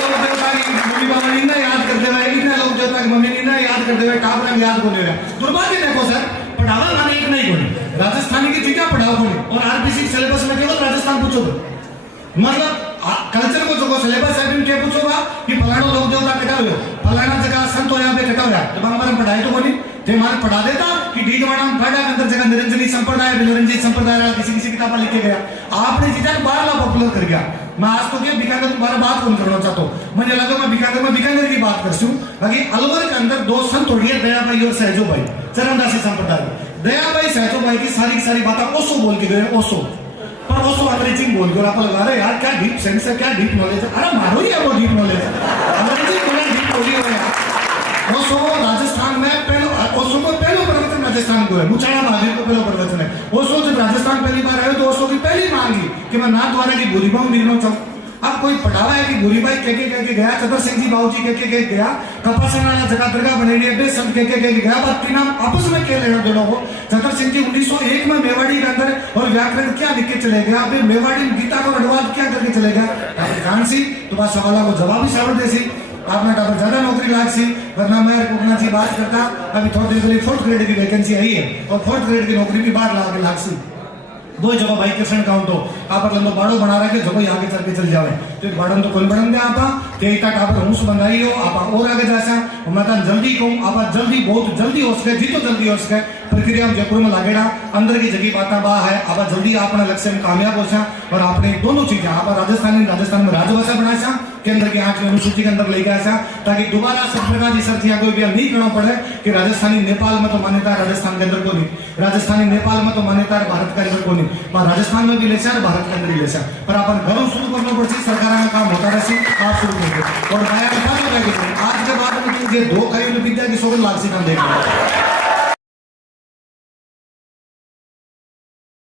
लोग देवता की मम्मी बाबा इन्हें याद कर देवे इन्हें लोग देवता की मम्मी इन्हें याद कर देवे टाबर याद को ले रहे दुर्भाग्य देखो सर पढ़ावा माने एक नहीं कोई राजस्थानी की चीजें पढ़ाओ कोई और आरबीसी सिलेबस में केवल राजस्थान पूछो मतलब कल्चर को जो सिलेबस है क्या पूछोगा कि फलाना लोग देवता कटा हुए फलाना जगह संत हो यहाँ पे कटा हुआ तो हमारे पढ़ाई तो कोई थे मारे पढ़ा देता कि डीडवाड़ा फाड़ा के अंदर जगह निरंजनी संप्रदाय निरंजित संप्रदाय किसी किताब लिख के गया आपने चीजें बार पॉपुलर कर गया मैं आज तो क्या बीकानेर तुम्हारा बात कौन करना चाहता हूँ मुझे लगा मैं बीकानेर की बात करती हूँ बाकी अलवर के अंदर 2 संत उड़िए दया भाई और सहजो भाई चरणदासी संप्रदाय दया भाई सहतो भाई की सारी बातें ओसो बोल के गए, ओसो पर ओसो अंग्रेजी में बोल के आप लगा रहे यार क्या डीप सेंस है, क्या डीप नॉलेज है। अरे मारो ही है वो डीप नॉलेज अंग्रेजी बोला डीप बोली हो यार। ओसो राजस्थान में पहलो, ओसो को पहलो प्रवचन राजस्थान को है, मुचाड़ा महावीर को पहलो प्रवचन है। ओसो जब राजस्थान पहली बार आए तो ओसो की पहली मांगी कि मैं नाथ द्वारा की बुरी बाऊ निर्णय चाहूँ। अब कोई पढ़ावा है कि बुरी बाई कह के गया, चतर सिंह जी बाबू जी कह गया, कपासना जगह दरगाह बनेड़ी है, सब कह के गया। बात की नाम आपस में क्या लेना दोनों को। चतर सिंह जी 1901 में मेवाड़ी के अंदर और व्याकरण क्या लिख के चले गया, अभी मेवाड़ी गीता को अनुवाद क्या करके चले गया। जान सी तो बात सवालों को जवाब ही सावड़ देसी, आपने टापर ज्यादा नौकरी लाग सी, वरना मैं कुकना सी बात करता। अभी थोड़ी देर 4th ग्रेड की वैकेंसी आई है और 4th ग्रेड की नौकरी भी बाहर लाग सी। दो जगह भाई कृष्ण काउंट हो आप लंबो बाड़ो बना रहा है जगह यहाँ आगे चल के चल जावे तो बाड़न तो कौन बढ़न दे आपा के इतना टापर हूस बंधाई हो आप और आगे जासा मैं तो जल्दी कहूँ आप जल्दी बहुत जल्दी हो सके जी तो जल्दी हो सके प्रक्रिया में जयपुर में लागेड़ा अंदर की जगह बात बा है आप जल्दी अपने लक्ष्य में कामयाब हो सा और आपने दोनों चीजें आप राजस्थान में राजभाषा बना सा केंद्र की 8वीं अनुसूची के अंदर लेके आया ताकि दोबारा सब प्रकार की सर्चियां कोई भी नहीं करना पड़े कि राजस्थानी नेपाल में तो मान्यता है राजस्थान के अंदर को नहीं, राजस्थानी नेपाल में तो मान्यता है भारत के अंदर को नहीं, पर राजस्थान में भी ले और भारत के अंदर ही ले पर अपन घरों शुरू करना पड़े सरकार में काम होता रहे आप शुरू करेंगे और नया आज के बाद में 2 विद्या की 16 लाख से काम देख